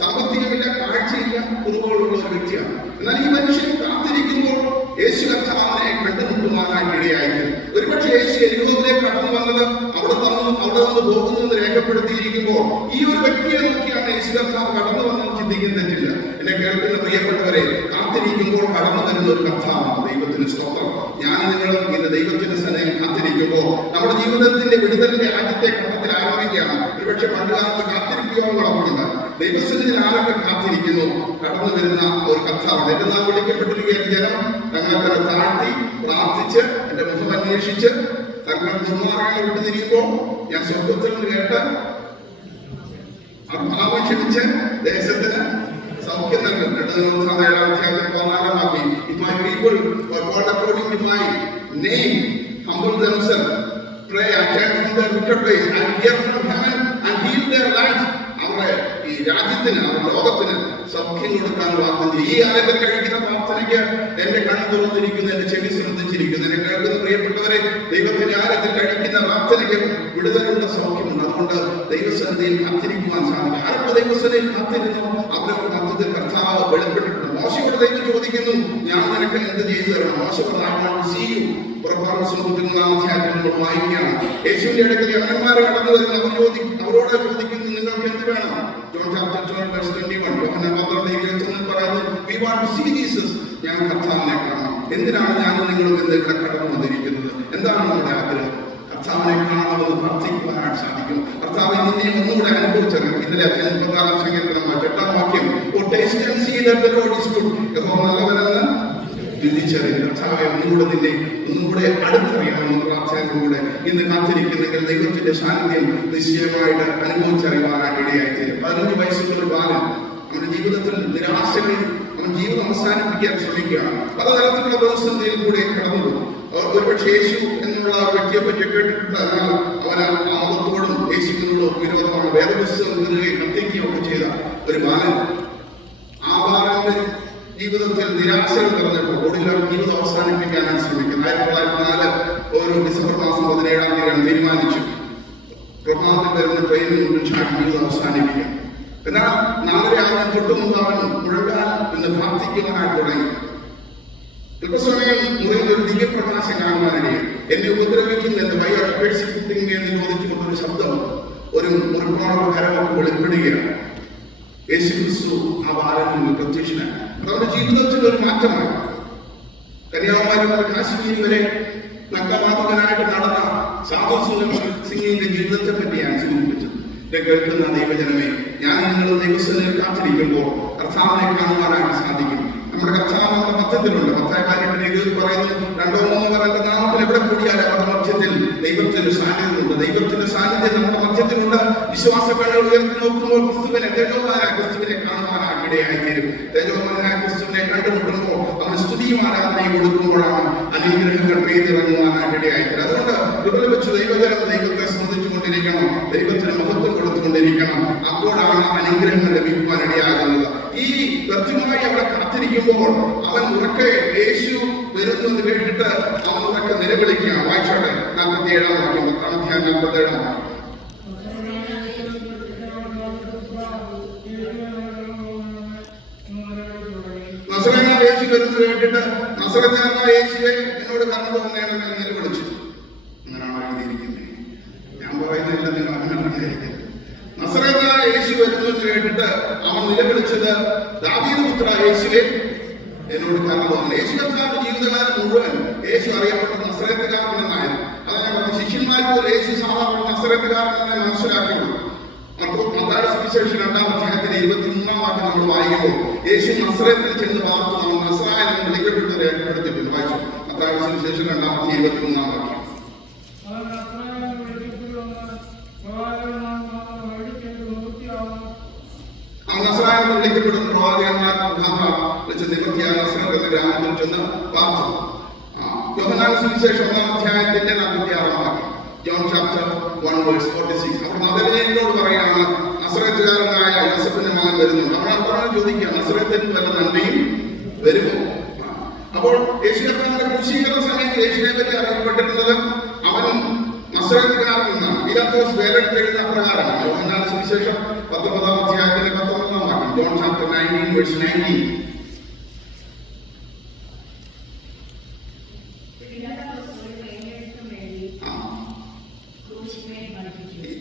സാമ്പത്തികമില്ല, കാഴ്ചയില്ല, കുറവുകളുള്ള ഒരു വ്യക്തിയാണ്. എന്നാൽ ഈ മനുഷ്യൻ കാത്തിരിക്കുമ്പോൾ യേശു കർത്താവിനെ കണ്ടുമുട്ടുവാനായിട്ട് ഇടയായിരിക്കും. ഒരുപക്ഷെ യേശു എരിഹോവിലേക്ക് കടന്നു വന്നത് അവിടെ വന്ന് പോകുന്നു എന്ന് രേഖപ്പെടുത്തിയിരിക്കുമ്പോൾ ഈ ഒരു വ്യക്തിയെ നോക്കിയാണ് യേശു കർത്താവ് കടന്നു വന്നത് ചിന്തിക്കുന്ന തെറ്റില്ല. എന്നെ കേൾക്കുന്ന പ്രിയപ്പെട്ടവരെ, കാത്തിരിക്കുമ്പോൾ കടന്നു വരുന്ന ഒരു കർത്താവാണ്. ദൈവത്തിന് സ്തോത്രം. ഞാൻ നിങ്ങളും ഇന്ന് ദൈവത്തിന്റെ സന്നിധിയിൽ കാത്തിരിക്കുമ്പോൾ നമ്മുടെ ജീവിതത്തിന്റെ വിടുതലിന്റെ ആദ്യത്തെ ഘട്ടത്തിൽ ആരംഭിക്കുകയാണ്. ഒരുപക്ഷെ പണ്ടുകാലത്ത് കാത്തിരിപ്പിയോഗങ്ങളൊക്കെ ഉണ്ട്. ദൈവസന്നിധിയിൽ ആരൊക്കെ കാത്തിരിക്കുന്നു? കടന്നു വരുന്ന ഒരു കർത്താവ്. എന്റെ നാൾ വിളിക്കപ്പെട്ടിരിക്കുന്ന ജനം തങ്ങളെ തന്നെ താഴ്ത്തി പ്രാർത്ഥിച്ച് എന്റെ മുഖം അന്വേഷിച്ച് തങ്ങളുടെ ദുർമാർഗങ്ങൾ വിട്ടുതിരിയുമ്പോൾ ഞാൻ സ്വർഗത്തിൽ നിന്ന് കേട്ട് അഭാവം ക്ഷമിച്ച് ദേശത്തിന് സൗഖ്യം നൽകും. 7-ാം അധ്യായത്തിൽ 14-ാം വാക്യം. If my people who are called according to my name humble themselves, pray and turn from their wicked ways, and hear from heaven and heal their land. അവരുടെ ഈ രാജ്യത്തിന്, അവരുടെ ലോകത്തിന് സൗഖ്യം കൊടുക്കാൻ പ്രാർത്ഥന. ഈ ആലയത്തിൽ കഴിക്കുന്ന പ്രാർത്ഥനയ്ക്ക് എന്റെ കണ്ണ് തുറന്നിരിക്കുന്നു, എന്റെ ചെവി ശ്രദ്ധിച്ചിരിക്കുന്നു. എന്നെ കേൾക്കുന്ന പ്രിയപ്പെട്ടവരെ, ദൈവത്തിന്റെ ആലയത്തിൽ കഴിക്കുന്ന പ്രാർത്ഥനയ്ക്ക് വിടുതലുള്ള സൗഖ്യമുണ്ട്. അതുകൊണ്ട് ദൈവസന്നിധിയിൽ കാത്തിരിക്കുവാൻ സാധിക്കും. ആരൊക്കെ ദൈവസന്നിധിയിൽ കാത്തിരുന്നു അവരുടെ മധ്യത്തിൽ കർത്താവ് വെളിപ്പെട്ടിട്ടുണ്ട്. മോശയോട് ദൈവം ചോദിക്കുന്നു, ഞാൻ നിനക്ക് എന്ത് ചെയ്തു തരണം? മോശ പുറപ്പാട് 3-ാം അധ്യായത്തിൽ നമ്മൾ വായിക്കുകയാണ്. യേശുവിന്റെ അടുക്കൽ യവനന്മാർ കടന്നു വരുന്ന അവരോട് ചോദിക്കുന്നു, നിങ്ങൾക്ക് എന്ത് വേണം? ജോൺ ചാപ്റ്റർ 12:21 യോഹന്നാൻ 12:21 പറയുന്നു, we want to see Jesus. ഞാൻ കർത്താവിനെ കാണണം. എന്തിനാണ് ഞാൻ നിങ്ങളും ഇന്ന് ഇവിടെ കടന്നു വന്നിരിക്കുന്നത്? എന്താണ് നമ്മുടെ ആഗ്രഹം? കർത്താവിനെ കാണണം കാണുമെന്ന് പ്രാർത്ഥിക്കുവാനായിട്ട് സാധിക്കും. കർത്താവ് നിന്നെ ഒന്നുകൂടെ അനുഭവിച്ചറിയും. ഇന്നലെ 34 സങ്കീർത്തനം 8 വാക്യം, നല്ലവരെന്ന് തിരിച്ചറിയും. കർത്താവെ ഒന്നുകൂടെ അടുത്തറിയണമെന്ന് പ്രാർത്ഥനയിലൂടെ ഇന്ന് കാത്തിരിക്കുന്നെങ്കിൽ ദൈവത്തിന്റെ സാന്നിധ്യം നിശ്ചയമായിട്ട് അനുഭവിച്ചറിയുവാനായിട്ട് ഇടയായിത്തീരും. 15 വയസ്സുള്ള ഒരു ബാലൻ അവന്റെ ജീവിതത്തിൽ നിരാശകൾ, അവൻ ജീവിതം അവസാനിപ്പിക്കാൻ ശ്രമിക്കുകയാണ്. പലതരത്തിലുള്ള പ്രതിസന്ധിയിൽ കൂടെ കടന്നുപോകും. ഒരുപക്ഷെ യേശു എന്നുള്ള വ്യക്തിയെ പറ്റി കേട്ടിട്ടുണ്ട്. എന്നാൽ അവന് ആമത്തോടും യേശുവിനോടും വിരോധമാണ്. വേദപുസ്തകം കീറുകയും കത്തിക്കുകയും ഒക്കെ ചെയ്ത ഒരു ബാലൻ. ആ ബാലന്റെ ജീവിതത്തിൽ നിരാശകൾ നിറഞ്ഞപ്പോൾ ഒടുവിൽ ജീവിതം അവസാനിപ്പിക്കാനാണ് ശ്രമിക്കുന്നത്. 1904 ഡിസംബർ മാസം 17 തീയതി തീരുമാനിച്ചു പ്രഭാതത്തിൽ വരുന്ന ട്രെയിനിൽ നിന്നും ചാടി ജീവിതം അവസാനിപ്പിക്കാം. എന്നാൽ 4 ആവണം തൊട്ട് മുമ്പ് അവൻ മുഴങ്ങാൻ എന്ന് പ്രാർത്ഥിക്കുവാനായി തുടങ്ങി. അല്പസമയം മുറിയിൽ ഒരു ദിവ്യപ്രകാശം കാണുവാനിടയിൽ എന്നെ ഉപദ്രവിക്കുന്നതെന്ന് എന്ന് ചോദിച്ചുകൊണ്ടൊരു ശബ്ദം ഒരു മുറിപ്പാടുള്ള കരമൊക്കെ വെളിപ്പെടുകയാണ്. യേശുക്രിസ്തു ആ ബാലനിൽ നിന്ന് പ്രത്യക്ഷനായി. അവരുടെ ജീവിതത്തിൽ ഒരു മാറ്റമായി. കന്യാകുമാരി മുതൽ കാശ്മീർ വരെ നഗ്നമാതകനായിട്ട് നടന്ന സാധു സിംഗിന്റെ ജീവിതത്തെ പറ്റിയാണ് സൂചിപ്പിച്ചത്. കേൾക്കുന്ന ദൈവജനമേ, ഞാൻ നിങ്ങൾ ദൈവസ്ഥനിൽ കാത്തിരിക്കുമ്പോൾ കർത്താവിനെ കാണുവാനായിട്ട് സാധിക്കും. നമ്മുടെ കർത്താവ് നമ്മുടെ മധ്യത്തിലുണ്ട്. മത്തായി പറയുന്നു, 2-3 പേർ എന്റെ നാമത്തിൽ എവിടെ കൂടിയാലും അവരുടെ മധ്യത്തിൽ ദൈവത്തിന്റെ സാന്നിധ്യമുണ്ട്. ദൈവത്തിന്റെ സാന്നിധ്യം നമ്മുടെ മധ്യത്തിലുണ്ട്. വിശ്വാസ കണ്ണുകൾ ഉയർത്തി നോക്കുമ്പോൾ ക്രിസ്തുവിനെ കാണുവാനായിട്ട് ഇടയായിത്തീരും. തേജോമാനായ ക്രിസ്തുവിനെ കണ്ടുമുട്ടുമ്പോൾ അവന് സ്തുതിയും ആരാധനയും കൊടുക്കുമ്പോഴാണ് അനുഗ്രഹങ്ങൾ പെയ്തിറങ്ങുവാനായിട്ട് ഇടയായിത്തീരും. അതുകൊണ്ട് ഇവിടെ വെച്ച് ദൈവജനം ദൈവത്തെ സ്മൃതിച്ചുകൊണ്ടിരിക്കണം, ദൈവത്തിന് മഹത്വം കൊടുത്തുകൊണ്ടിരിക്കണം. അപ്പോഴാണ് അനുഗ്രഹങ്ങൾ ലഭിക്കുവാൻ ഇടയാകുന്നത്. ഈ കൃത്യമായി അവിടെ കാത്തിരിക്കുമ്പോൾ അവൻ ഉറക്കെ യേശു വരുന്നു എന്ന് കേട്ടിട്ട് അവൻ ഉറക്കെ നിലവിളിക്കുക. വായിച്ചോട്ടെ, 47 വാക്യം, 47 നസറേനായ യേശു വരുന്നു കേട്ടിട്ട്, നസറേനായ യേശുവേ എന്നോട് കരുണ തോന്നണമെന്ന് നിലവിളിച്ചു. അങ്ങനെയാണോ എഴുതിയിരിക്കുന്നത്? ഞാൻ പറയുന്നില്ല, നിങ്ങൾ അങ്ങനെ വിചാരിക്കരുത്. നസറേനായ യേശു വരുന്നു എന്ന് കേട്ടിട്ട് അവൻ നിലവിളിച്ചത്, ദാവീദ് പുത്ര യേശുവേ എന്നോട് കരുണ തോന്നണം. യേശു കർത്താവിന്റെ ജീവിതകാലം മുഴുവൻ യേശു അറിയപ്പെട്ട നസറേത്തുകാരൻ എന്നായിരുന്നു. അതായത് ശിഷ്യന്മാർക്ക് ഒരു യേശു സാധാരണ നസറേത്തുകാരൻ തന്നെ മനസ്സിലാക്കിയുള്ളൂ. മത്തായിയുടെ സുവിശേഷം 2-ാം അധ്യായത്തിലെ 23-ാം വാക്യം നമ്മൾ വായിക്കുമ്പോൾ യേശു നസറേത്തിൽ ചെന്ന് പാർത്തു അവൻ നസറായനെന്ന് വിളിക്കപ്പെട്ട് രേഖപ്പെടുത്തിയിട്ടുണ്ട്. വായിച്ചു, മത്തായിയുടെ സുവിശേഷം 2-ാം അധ്യായം 23-ാം വാക്യം. നസറായെന്ന് വിളിക്കപ്പെടുന്ന പ്രവാചകന്മാർ വെച്ച് നിവൃത്തിയായ നസറത്ത് എന്ന ഗ്രാമത്തിൽ ചെന്ന് പാർത്തു. യോഹന്നാന്റെ സുവിശേഷം 1-ാം അധ്യായത്തിന്റെ 46-ാം വാക്യം, ജോൺ ചാപ്റ്റർ 1:46. അപ്പോൾ നദലേനോട് പറയാണ്, നസറേത്തുകാരനായ യോസഫിന്റെ മകൻ വരുന്നുണ്ട്. അവിടെ ചോദിക്കുക, നസറേത്തിന് വല്ല നന്മയും വരുമോ? അപ്പോൾ യേശു കർത്താവിന്റെ ക്രൂശീകരണ സമയത്ത് യേശുവിനെ പറ്റി അറിയപ്പെട്ടിട്ടുള്ളത് അവൻ നസറേത്തുകാരൻ എന്നാണ്. പീലാത്തോസ് വേലെടുത്ത് എഴുതുന്ന പ്രകാരമാണ്. യോഹന്നാന്റെ സുവിശേഷം 19-ാം അധ്യായത്തിന്റെ 19-ാം വാക്യം, ജോൺ ചാപ്റ്റർ 19:19.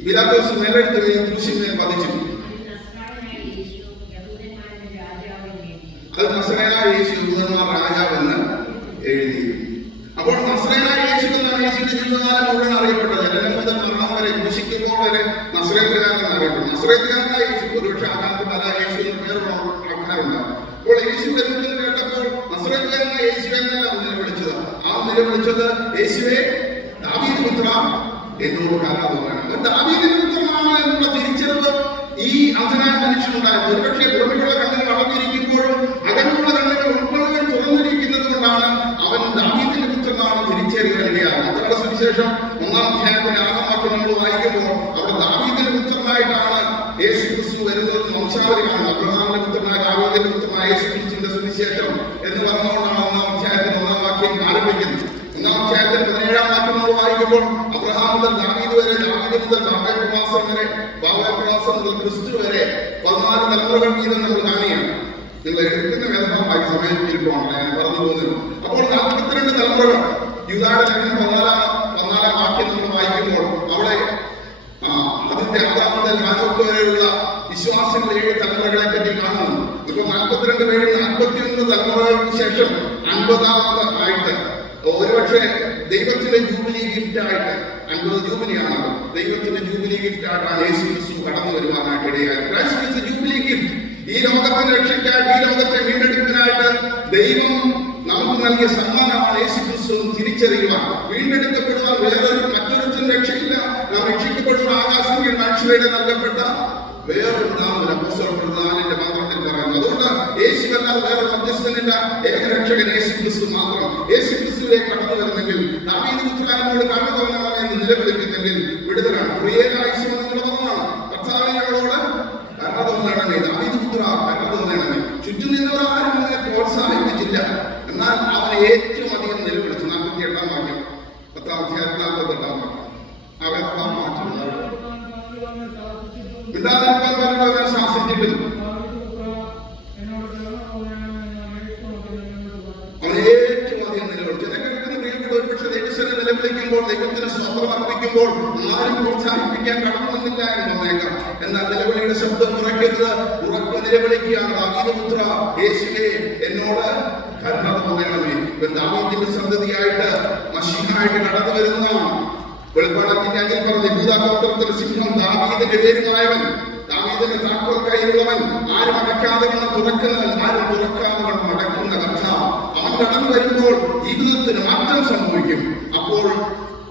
പീലാത്തോസ് മേലെടുത്ത് ക്രൂശിന്മേൽ പതിച്ചു. അത് നസറേനായ യേശു യഹൂദന്മാർ രാജാവെന്ന് എഴുതി. അപ്പോൾ നസറേനായ യേശു എന്നാണ് യേശുവിന്റെ ജീവിതകാലം മുഴുവൻ അറിയപ്പെട്ടത്. ജനനം മുതൽ മരണം വരെ ക്രൂശിക്കുമ്പോൾ വരെ നസറേത്തുകാരൻ അറിയപ്പെട്ടു. നസറേത്തുകാരനായ യേശു ഒരുപക്ഷെ ആ കാലത്ത് പല യേശു എന്ന് പേരുള്ള ആൾക്കാരുണ്ടാകും. അപ്പോൾ യേശു വരുന്നതിന് കേട്ടപ്പോൾ നസറേത്തുകാരനായ യേശു എന്നല്ല അവൻ നിലവിളിച്ചത്. അവൻ നിലവിളിച്ചത്, യേശുവേ ദാവീദ് പുത്ര എന്നോട് കരുണ തോന്നണം. ദാവീദിന്റെ പുത്രനാണ് എന്നുള്ള തിരിച്ചറിവ് ഈ അന്ധനായ മനുഷ്യനുണ്ടായിരുന്നു. ഒരുപക്ഷെ പുറമെയുള്ള കണ്ണുകൾ അടഞ്ഞിരിക്കുമ്പോഴും അകന്നുള്ള കണ്ണുകൾ ഉൾക്കൊള്ളുകൾ തുറന്നിരിക്കുന്നത് കൊണ്ടാണ് അവൻ ദാവീദിന്റെ പുത്രനാണ് തിരിച്ചറിയാൻ ഇടയാകുന്നത്. മത്തായിയുടെ സുവിശേഷം 1-ാം അധ്യായത്തിന്റെ 6-ാം വാക്യം നമ്മൾ വായിക്കുമ്പോൾ അവിടെ ദാവീദിന്റെ പുത്രനായിട്ടാണ് യേശു ക്രിസ്തു വരുന്നത്. വംശാവലി കാണുന്നത് അബ്രഹാമിന്റെ പുത്രനായ ദാവീദിന്റെ പുത്രനായ യേശു ക്രിസ്തുവിന്റെ സുവിശേഷം എന്ന് പറഞ്ഞുകൊണ്ടാണ് 1-ാം അധ്യായത്തിന്റെ 1-ാം വാക്യം ആരംഭിക്കുന്നത്. 1-ാം അധ്യായത്തിന്റെ 17-ാം വാക്യം നമ്മൾ വായിക്കുമ്പോൾ അബ്രഹാം മുതൽ ദാവീദ് വരെ, ദാവീദ് മുതൽ ബാബേപ്രവാസം മുതൽ ക്രിസ്തു വരെ 14 തലമുറകൾ വീതം നമ്മൾ കാണുകയാണ്. നിങ്ങൾ എടുക്കുന്ന വേദഭാഗമായി സമയം ഇരിക്കുവാണ് ഞാൻ പറഞ്ഞു പോകുന്നത്. അപ്പോൾ 42 തലമുറകൾ. യൂദായുടെ ലേഖനം 14-ാം വാക്യം നമ്മൾ വായിക്കുമ്പോൾ അവിടെ അതിന്റെ ആദാം മുതൽ ഹാനോക്ക് വരെയുള്ള വിശ്വാസങ്ങൾ 7 തലമുറകളെ പറ്റി കാണുന്നു. ഇപ്പൊ 42 പേരിൽ 41 തലമുറകൾക്ക് ശേഷം 50-ാമത് ആയിട്ട് ഒരുപക്ഷെ ദൈവത്തിന്റെ ജൂബിലി ഗിഫ്റ്റ് ആയിട്ട് 50 ജൂബിലിയാണ്. ദൈവത്തിന്റെ ജൂബിലി ഗിഫ്റ്റ് ആയിട്ടാണ് യേശു ക്രിസ്തു കടന്നു വരുവാനായിട്ട് ഇടയായത്. Christ is jubilee gift. ഈ ലോകത്തിന്റെ രക്ഷയ്ക്കായിട്ട്, ഈ ലോകത്തെ വീണ്ടെടുപ്പിനായിട്ട് ദൈവം നമുക്ക് നൽകിയ സമ്മാനമാണ് യേശു ക്രിസ്തു. തിരിച്ചറിയുവാൻ, വീണ്ടെടുക്കപ്പെടുവാൻ മറ്റൊരു രക്ഷയില്ല. നാം രക്ഷിക്കപ്പെടുവാൻ ആകാശത്തിൽ മനുഷ്യരുടെ നൽകപ്പെട്ട വേറൊരു നാമം അപ്പോസ്തലർ 4:12 പറയുന്നു. അതുകൊണ്ട് യേശുവല്ലാതെ വേറെ മധ്യസ്ഥനില്ല, ഏകരക്ഷകൻ യേശു ക്രിസ്തു മാത്രം. യേശു ക്രിസ്തുവിലേക്ക് കടന്നു വരുന്നെങ്കിൽ, ദാവീദ് പുത്രനോട് കരുണ തോന്നണമെന്ന് നിലവിളിക്കുന്നെങ്കിൽ വിടുതലാണ്. എന്നുള്ള പദമാണ്. കർത്താവിനോട് കരുണ തോന്നണമേ, ദാവീദ് പുത്ര കരുണ തോന്നണമേ. ചുറ്റും നിന്നവരാരും അവനെ പ്രോത്സാഹിപ്പിച്ചില്ല. എന്നാൽ അവനെ ഏറ്റവും അധികം നിലവിളിച്ചു. 48-ാം വാക്യം, 10-ാം അധ്യായം 48-ാം വാക്യം. അവൻ ശാസിച്ചിട്ടും അവൻ ഏറ്റവും അധികം നിലവിളിച്ചു. എന്നെ കേൾക്കുന്ന പ്രിയപ്പെട്ട ഒരുപക്ഷെ ദൈവസ്ഥനെ നിലവിളിക്കുമ്പോൾ, ദൈവത്തിന് സ്തോത്രം അർപ്പിക്കുമ്പോൾ ആരും പ്രോത്സാഹിപ്പിക്കാൻ കടന്നുവന്നില്ല എന്ന് തോന്നേക്കാം. എന്നാൽ നിലവിളിയുടെ ശബ്ദം കുറയ്ക്കരുത്, ഉറക്കെ നിലവിളിക്കുകയാണ്. ദാവീദ് പുത്ര യേശുവേ എന്നോട് കരുണ തോന്നണമേ. ദാവീദിന്റെ സന്തതിയായിട്ട് മശീഹായിട്ട് കടന്നു വരുന്ന വെളിപ്പാടത്തിന്റെ 5 പറഞ്ഞ യഹൂദാ ഗോത്രത്തിലെ സിംഹം, ദാവീദിന്റെ പേരുമായവൻ, ദാവീദിന്റെ താക്കോൽ കയ്യിലുള്ളവൻ, ആരും അടയ്ക്കാതെ തുറക്കുന്നവൻ, ആരും തുറക്കാതെ അടയ്ക്കുന്ന കർത്താവ്. അവൻ കടന്നു വരുമ്പോൾ ജീവിതത്തിന് മാറ്റം സംഭവിക്കും. അപ്പോൾ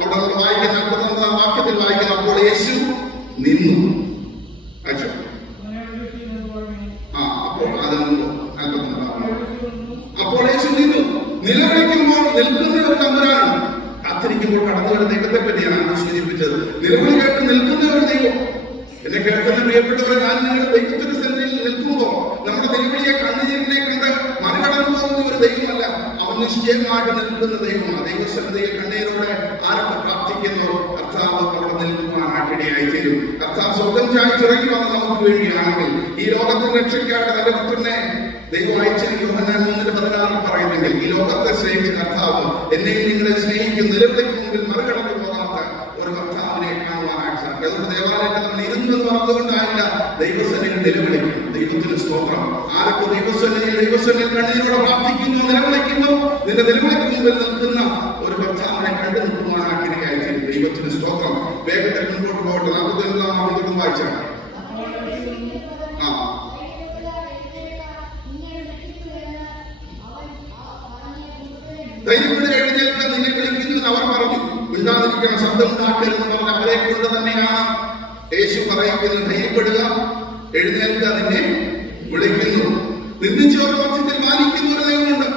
അവിടെ വായിക്കുന്ന 49-ാം വാക്യത്തിൽ വായിക്കുന്ന, അപ്പോൾ യേശു നിന്നു. അപ്പോൾ യേശു നിന്നു. നിലവിളിക്കുമ്പോൾ നിൽക്കുന്ന ഒരു തമ്പുരാൻ, കാത്തിരിക്കുമ്പോൾ കടന്നു വരുന്ന ദൈവത്തെ പറ്റിയാണ് സൂചിപ്പിച്ചത്. നിലവിളി കേട്ട് നിൽക്കുന്ന ഒരു ദൈവം. എന്നെ കേൾക്കുന്ന പ്രിയപ്പെട്ടവർ, ഞാൻ നിങ്ങളുടെ ദൈവത്തിന്റെ സന്നിധിയിൽ നിൽക്കുമ്പോൾ നമ്മുടെ നിലവിളിയെ കണ്ണുനീരിനെ കണ്ട് മറികടന്നു പോകുന്ന ഒരു ദൈവമല്ല. അവൻ നിശ്ചയമായിട്ട് നിൽക്കുന്ന ദൈവമാണ്. ദൈവസന്നിധിയിൽ കണ്ണീരോടെ ആരൊക്കെ പ്രാർത്ഥിക്കുന്നു, കർത്താവ് അവിടെ നിൽക്കുവാനായിട്ട് ഇടയായിത്തീരും. കർത്താവ് സ്വർഗ്ഗം ചായ്ച്ചിറങ്ങി വന്ന് നമുക്ക് വേണ്ടിയാണെങ്കിൽ, ഈ ലോകത്തിന്റെ രക്ഷയ്ക്കായിട്ട് തന്റെ പുത്രനെ ദൈവം അയച്ചിരിക്കും. യോഹന്നാൻ 3:16 പറയുന്നെങ്കിൽ, ഈ ലോകത്തെ സ്നേഹിച്ച കർത്താവ് എന്നെയും നിങ്ങളെ സ്നേഹിക്കും. നിലവിളിക്ക് മുമ്പിൽ മറികടന്നു പോകാത്ത ഒരു കർത്താവിനെ കാണുവാനായിട്ട് സാധിക്കും. അതുകൊണ്ട് ദേവാലയത്തിൽ നമ്മൾ ഇരുന്നു പറഞ്ഞുകൊണ്ടായില്ല, ദൈവസന്നിധിയിൽ നിലവിളിക്കണം. ദൈവത്തിന് സ്തോത്രം. ആരൊക്കെ ദൈവസന്നിധിയിൽ കണ്ണീരോടെ പ്രാർത്ഥിക്കുന്നു, നിലവിളിക്കുന്നു, നിന്റെ നിലവിളിക്ക് മുമ്പിൽ നിൽക്കുന്ന ഒരു കർത്താവിനെ കണ്ടു നിൽക്കുവാനായിട്ട് ഇടയായിത്തീരും. ദൈവത്തിന് സ്തോത്രം. വേഗത്തിൽ മുൻപോട്ട് പോകട്ടെ. 49-ാം വാക്യം വായിച്ചാണ്. ധൈര്യപ്പെടുക, എഴുന്നേൽക്കുക, നിന്നെ വിളിക്കുന്നു അവർ പറഞ്ഞു. മിണ്ടാതിരിക്കണം, ശബ്ദം ഉണ്ടാക്കരുതെന്ന് പറഞ്ഞ അവരെ കൊണ്ട് തന്നെയാണ് യേശു പറയുന്നത്. ധൈര്യപ്പെടുക, എഴുന്നേൽക്കുക, നിന്നെ വിളിക്കുന്നു. നിന്ദിച്ചവർ മധ്യത്തിൽ മാനിക്കുന്ന ഒരു ദൈവമുണ്ട്.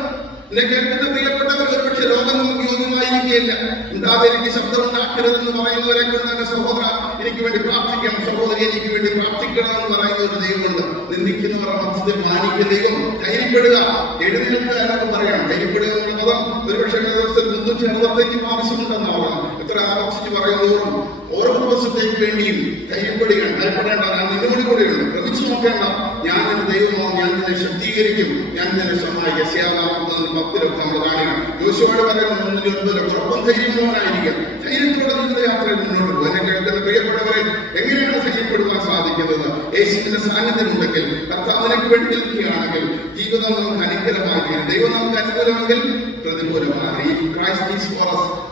എന്നെ കേൾക്കുന്ന പ്രിയപ്പെട്ടവർ, ഒരുപക്ഷെ ലോകം നമുക്ക് യോഗ്യമായിരിക്കുകയില്ല. ഉണ്ടാതെ എനിക്ക് ശബ്ദം ഉണ്ടാക്കരുതെന്ന് പറയുന്നവരെ കൊണ്ട് തന്നെ, സഹോദര എനിക്ക് വേണ്ടി പ്രാർത്ഥിക്കണം, സഹോദരി എനിക്ക് വേണ്ടി പ്രാർത്ഥിക്കണം എന്ന് പറയുന്ന ഒരു ദൈവമുണ്ട്. നിന്ദിക്കുന്നവർ മധ്യത്തിൽ മാനിക്കുന്ന ദൈവം. ധൈര്യപ്പെടുക, എഴുന്നേൽക്കുക എന്നൊക്കെ പറയാം. ധൈര്യപ്പെടുക എന്ന പദം ഒരുപക്ഷെ 365 ആവശ്യമുണ്ടെന്നാണ്. എത്ര ആവർത്തിച്ച് പറയുന്നതോറും ഓരോ ദിവസത്തേക്ക് വേണ്ടിയും ധൈര്യപ്പെടുകയാണ്. ഭയപ്പെടേണ്ട, ഞാൻ നിന്നോട് കൂടെയുണ്ട്. ശ്രമിച്ചു നോക്കേണ്ട, ഞാൻ നിന്റെ ദൈവമോ, ഞാൻ നിന്നെ ശക്തീകരിക്കും, ഞാൻ നിന്നെ സഹായിക്കും. 10 നമ്മൾ കാണുക. യോശുവയോട് പറയുന്നത് 1:9, ഉറപ്പും ധൈര്യമുള്ളവനായിരിക്കും. ധൈര്യത്തോടെ ജീവിതയാത്രയിൽ മുന്നോട്ട് പോകും. എന്നെ കേൾക്കുന്ന പ്രിയപ്പെട്ടവരെ, എങ്ങനെയാണ് ധൈര്യപ്പെടുവാൻ സാധിക്കുന്നത്? യേശുവിന്റെ സാന്നിധ്യമുണ്ടെങ്കിൽ, കർത്താവിനേക്ക് വേണ്ടി നിൽക്കുകയാണെങ്കിൽ ജീവിതം നമുക്ക് അനുകൂലമായി തീരും. ദൈവം നമുക്ക് അനുകൂലമെങ്കിൽ പ്രതികൂലമാണ്.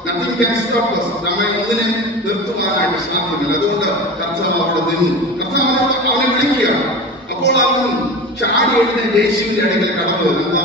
നമ്മെ ഒന്നിനെ നിർത്തുവാനായിട്ട് സാധ്യമല്ല. അതുകൊണ്ട് കർത്താവ് അവിടെ നിന്നു. കർത്താവ് അവനെ വിളിക്കുകയാണ്. അപ്പോൾ അവൻ ചാടി എഴുന്നേറ്റ് യേശുവിന്റെ അടുക്കൽ കടന്നു വരും. എന്താ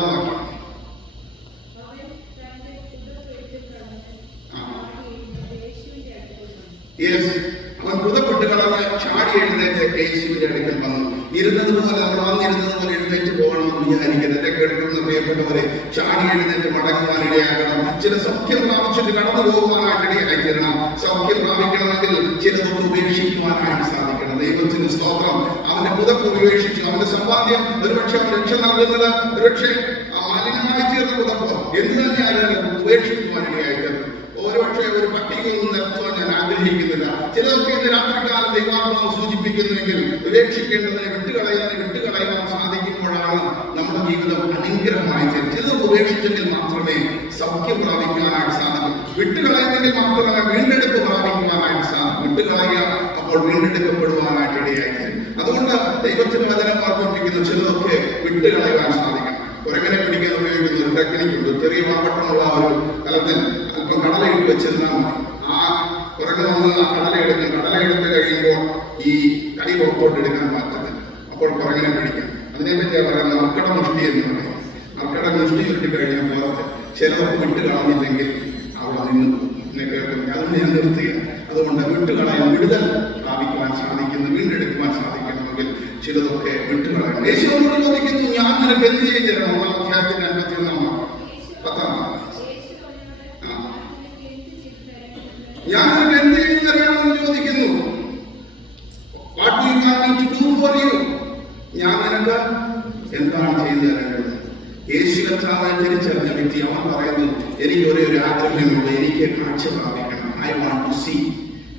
അവൻ പുതപ്പെട്ട് കളഞ്ഞ് ചാടി എഴുന്നേറ്റ് യേശുവിന്റെ അടുക്കൽ വന്നു. ഇരുന്നത് പോലെ, നമ്മൾ വന്നിരുന്നത് പോലെ എഴുന്നേറ്റ് പോകണമെന്ന് വിചാരിക്കുന്നത്. എന്നെ കേൾക്കുന്ന പ്രിയപ്പെട്ടവരെ, ചാടി എഴുന്നേറ്റ് മടങ്ങുവാൻ ഇടയാകണം. ചില സൗഖ്യം പ്രാപിച്ചിട്ട് കടന്നു പോകുവാനായിട്ട് ഇടയായിത്തീരണം. സൗഖ്യം പ്രാപിക്കണമെങ്കിൽ ചിലതൊക്കെ ഉപേക്ഷിക്കുവാനായിട്ട് സാധിക്കണം. ദൈവത്തിന് സ്തോത്രം. അവന്റെ പുതപ്പ് ഉപേക്ഷിച്ചു. അവന്റെ സമ്പാദ്യം ഒരുപക്ഷെ അവൻ രക്ഷ നൽകുന്നത് ഒരുപക്ഷെ മാലിന്യമായി തീർന്ന പുതപ്പ് എന്ത് തന്നെയായാലും ഉപേക്ഷിക്കുവാൻ ഇടയായിത്തീരണം. ഒരുപക്ഷെ ഒരു പട്ടികയൊന്നും നിരത്തുവാൻ ഞാൻ ആഗ്രഹിക്കുന്നില്ല. ചിലതൊക്കെ ഇന്ന് രാത്രികാലം ദൈവാത്മാവ് സൂചിപ്പിക്കുന്നുവെങ്കിൽ ഉപേക്ഷിക്കേണ്ടതിനെ വിട്ടുകളയാൻ സാധിക്കുമ്പോഴാണ് നമ്മുടെ ജീവിതം അനുഗ്രഹമായി തീരും. ചിലത് ഉപേക്ഷിച്ചെങ്കിൽ മാത്രമേ സൗഖ്യം പ്രാപിക്കുവാനായിട്ട് സാധിക്കും. വിട്ടുകളയുന്നെങ്കിൽ മാത്രമേ വീണ്ടെടുപ്പ് പ്രാപിക്കുവാനായിട്ട് സാധിക്കും. വിട്ടുകളയുക, അപ്പോൾ വീണ്ടെടുക്കപ്പെടുവാനായിട്ട് ഇടയായിത്തീരും. അതുകൊണ്ട് ദൈവത്തിന് വചനം ഓർമ്മിപ്പിക്കുന്ന ചിലതൊക്കെ വിട്ടുകളയാൻ സാധിക്കണം. കുരങ്ങനെ പിടിക്കാൻ ഉപയോഗിക്കുന്ന ഒരു ടെക്നിക്കുണ്ട്. ചെറിയ പാവട്ടമുള്ള ഒരു തലത്തിൽ അല്പം കടലയിട്ട് വെച്ചിരുന്നാൽ മതി. ആ പുറകെ വന്ന് ആ കടലയെടുക്കും. കടലയെടുത്ത് കഴിയുമ്പോൾ ഈ കൈ പുറത്തോട്ട് എടുക്കാൻ പറ്റത്തില്ല. അപ്പോൾ പുറകിനെ പിടിക്കാം. അതിനെപ്പറ്റിയാണ് പറയുന്നത് മർക്കട മുഷ്ടി എന്ന് പറയും. മർക്കട മുഷ്ടി ചുരുട്ടി കഴിഞ്ഞാൽ പുറത്ത് ചിലർക്ക് വിട്ട് കളഞ്ഞില്ലെങ്കിൽ അവിടെ നിന്ന് കേൾക്കുന്നത്. അതുകൊണ്ട് ഞാൻ നിർത്തുകയാണ്. അതുകൊണ്ട് വിട്ടുകളയാൻ, വിടുതൽ പ്രാപിക്കുവാൻ സാധിക്കുന്നു, വീണ്ടെടുക്കുവാൻ സാധിക്കണമെങ്കിൽ ചിലതൊക്കെ വിട്ടുകളയണം. യേശുവിനോട് ചോദിക്കുന്നു, ഞാൻ നിനക്ക് എന്ത് ചെയ്തു തരണം? 1-ാം അധ്യായത്തിന്റെ 51-ാം 10-ാം ഞാൻ നിനക്ക് എന്ത് ചെയ്തു തരണമെന്ന് ചോദിക്കുന്നു. What do you want me to do for you? ഞാൻ നിനക്ക് എന്താണ് ചെയ്തു തരേണ്ടത്? യേശു കർത്താവിനെ തിരിച്ചറിഞ്ഞ വ്യക്തി അവൻ പറയുന്നു, എനിക്ക് ഒരേ ഒരു ആഗ്രഹമുള്ളൂ, എനിക്ക് കാഴ്ച പ്രാപിക്കണം. I want to see.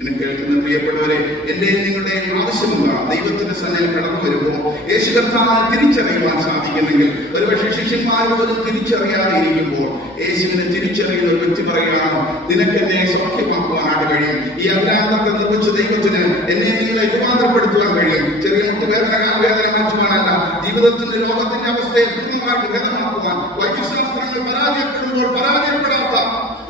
എന്നെ കേൾക്കുന്ന പ്രിയപ്പെട്ടവരെ, എന്റെയും നിങ്ങളുടെയും ആവശ്യമുണ്ടാകും. ദൈവത്തിന്റെ സന്നിധിയിൽ കടന്നു വരുമ്പോൾ യേശു കർത്താവിനെ തിരിച്ചറിയുവാൻ സാധിക്കുന്നെങ്കിൽ, ഒരുപക്ഷെ ശിഷ്യന്മാർ പോലും തിരിച്ചറിയാതെ ഇരിക്കുമ്പോൾ യേശുവിനെ തിരിച്ചറിയുന്ന ഒരു വ്യക്തി പറയുകയാണ്, നിനക്ക് എന്നെ സൗഖ്യമാക്കുവാനായിട്ട് കഴിയും. ഈ അഗ്രാന്തത്തെ നിർമ്മിച്ച ദൈവത്തിന് എന്നെ നിങ്ങളെ രൂപാന്തരപ്പെടുത്തുവാൻ കഴിയും. ചെറിയ മുട്ടുവേദന, കാൽവേദന മാറ്റുവാനല്ല, ജീവിതത്തിന്റെ രോഗത്തിന്റെ അവസ്ഥയെ പൂർണ്ണമായിട്ട് ഭേദമാക്കുവാൻ. വൈദ്യശാസ്ത്രങ്ങൾ പരാജയപ്പെടുമ്പോൾ പരാജയപ്പെടാത്ത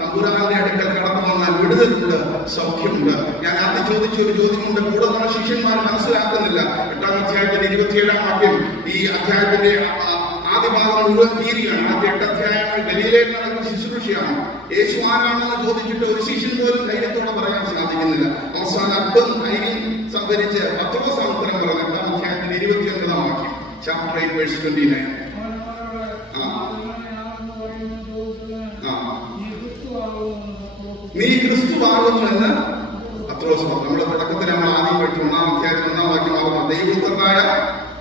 തമ്പുരാന്റെ അടുക്കൽ കടന്നു വന്നാൽ വിടുതലുണ്ട്, സൗഖ്യമുണ്ട്. ഞാൻ ആദ്യം ചോദിച്ച ഒരു ചോദ്യമുണ്ട്, കൂടെ നമ്മുടെ ശിഷ്യന്മാർ മനസ്സിലാക്കുന്നില്ല. 8-ാം അധ്യായത്തിന്റെ 27-ാം വാക്യം, ഈ അധ്യായത്തിന്റെ ആദ്യ ഭാഗം മുഴുവൻ തീരുകയാണ്. ആദ്യ 8 അധ്യായങ്ങൾ ഗലീലയിൽ നടക്കുന്ന ശുശ്രൂഷയാണ്. യേശു ആരാണെന്ന് ചോദിച്ചിട്ട് ഒരു ശിഷ്യൻ പോലും ധൈര്യത്തോടെ പറയാൻ സാധിക്കുന്നില്ല. അവസാനം അല്പം ധൈര്യം സംഭരിച്ച് പത്രോസ് ഉത്തരം പറഞ്ഞു. 8-ാം അധ്യായത്തിന്റെ 29-ാം വാക്യം, ചാപ്റ്റർ 8 വേഴ്സ് 29. നീ ക്രിസ്തുവാകുന്നു എന്ന് പത്രോസ് പറഞ്ഞു. നമ്മുടെ തുടക്കത്തിൽ നമ്മൾ ആദ്യം പഠിച്ചു 1-ാം അധ്യായം 1-ാം വാക്യം ആകുന്നു ദൈവപുത്രനായ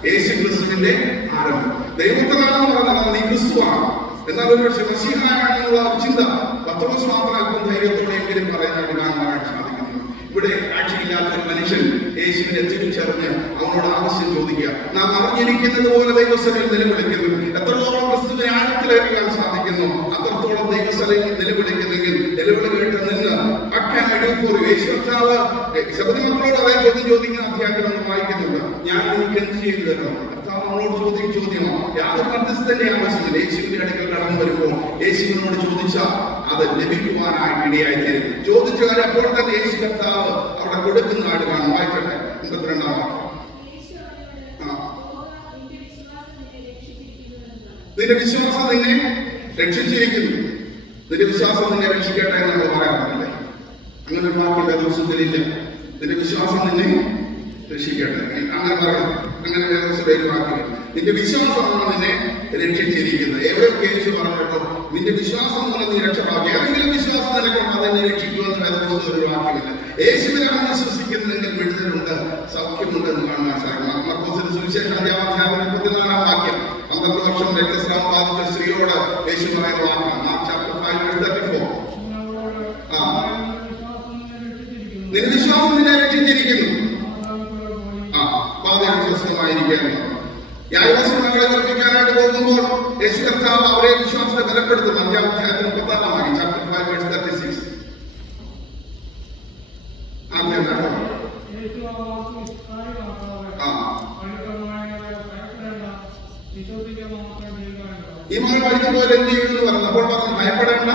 യേശു ക്രിസ്തുവിന്റെ ആരംഭം. ദൈവപുത്രനാണെന്ന് പറഞ്ഞാൽ നീ ക്രിസ്തുവാണ്. എന്നാൽ ഒരു പക്ഷേ മസീഹായാണെന്നുള്ള ഒരു ചിന്ത പത്രോസ് മാത്രം അല്പം ധൈര്യത്തോടെ എങ്കിലും പറയാനായിട്ട് കാണാനായിട്ട് സാധിക്കുന്നു. ഇവിടെ കാഴ്ചയില്ലാത്ത ഒരു മനുഷ്യൻ യേശുവിനെ തിരിച്ചറിഞ്ഞ് അവനോട് ആവശ്യം ചോദിക്കുക. നാം അറിഞ്ഞിരിക്കുന്നത് പോലെ ദൈവസഭയിൽ നിലവിളിക്കുന്നു. എത്രത്തോളം ക്രിസ്തുവിനെ ആഴത്തിലറിയാൻ സാധിക്കുന്നു, അത്രത്തോളം ദൈവസഭയിൽ നിലവിളിക്കുന്നെങ്കിൽ നിലവിളി കേട്ട് നിന്ന് യേശു കർത്താവ് ശബരിമക്കളോട് അതേ ചോദ്യം ചോദിക്കുന്ന അധ്യായത്തിൽ നമ്മൾ വായിക്കുന്നുണ്ട്. ഞാൻ എനിക്ക് എന്ത് ചെയ്തു തരണം? കർത്താവ് നമ്മളോട് ചോദിക്കുന്ന ചോദ്യമോ? യാതൊരു മധ്യസ്ഥന്റെ ആവശ്യമില്ല. യേശുവിന്റെ അടുക്കൽ കടന്നു വരുമ്പോൾ യേശുവിനോട് ചോദിച്ചാൽ അത് ലഭിക്കുവാനായിട്ട് ഇടയായിത്തീരും. ചോദിച്ച കാര്യം അപ്പോൾ തന്നെ യേശു കർത്താവ് അവിടെ കൊടുക്കുന്നതായിട്ട് കാണും. വായിക്കട്ടെ 52-ാം വാക്യം. നിന്റെ വിശ്വാസം നിന്നെ രക്ഷിച്ചിരിക്കുന്നു. നിന്റെ വിശ്വാസം നിന്നെ രക്ഷിക്കട്ടെ എന്ന് പറയാറുണ്ടല്ലേ? അങ്ങനെ ഒരു വാക്യം വേദപുസ്തകത്തിലില്ല. നിന്റെ വിശ്വാസം നിന്നെ രക്ഷിക്കട്ടെ അങ്ങനെ പറയാം. അങ്ങനെ വേദപുസ്തകത്തിൽ വാക്യം നിന്റെ വിശ്വാസമാണ് നിന്നെ രക്ഷിച്ചിരിക്കുന്നത്. എവിടെയൊക്കെ യേശു പറഞ്ഞു കേട്ടോ, നിന്റെ വിശ്വാസം മൂലം നീ രക്ഷപ്പെടാം. ഏതെങ്കിലും വിശ്വാസം നിനക്കുണ്ടോ അതെന്നെ രക്ഷിക്കുമെന്ന് വേദപുസ്തകത്തിൽ ഒരു വാക്യമില്ല. യേശുവിനാണ് വിശ്വസിക്കുന്നതെങ്കിൽ വിടുതലുണ്ട്, സൗഖ്യമുണ്ട് എന്ന് കാണാൻ സാധിക്കും. മർക്കോസിന്റെ സുവിശേഷം 5-ാം അധ്യായം 34-ാം വാക്യം, 12 വർഷം രക്തസ്രാവം ബാധിച്ച സ്ത്രീയോട് യേശു പറയുന്ന വാക്കാണ്. Mark chapter 5 verse 34. നിന്റെ വിശ്വാസം നിന്നെ രക്ഷിച്ചിരിക്കുന്നു. വിശ്വസ്തമായിരിക്കാൻ യായ്വാസികൾ മകളെ വർദ്ധിക്കാനായിട്ട് പോകുമ്പോൾ യേശു കർത്താവ് അവരെ വിശ്വാസത്തെ ബലപ്പെടുത്തുന്നു. 5-ാം അധ്യായത്തിന് 36-ാം വാക്യം, ചാപ്റ്റർ 5 വേഴ്സ് 36. ഈ മകൾ പഠിച്ചപോലെ എന്ത് ചെയ്യുമെന്ന് പറഞ്ഞു. അപ്പോൾ പറഞ്ഞു ഭയപ്പെടേണ്ട,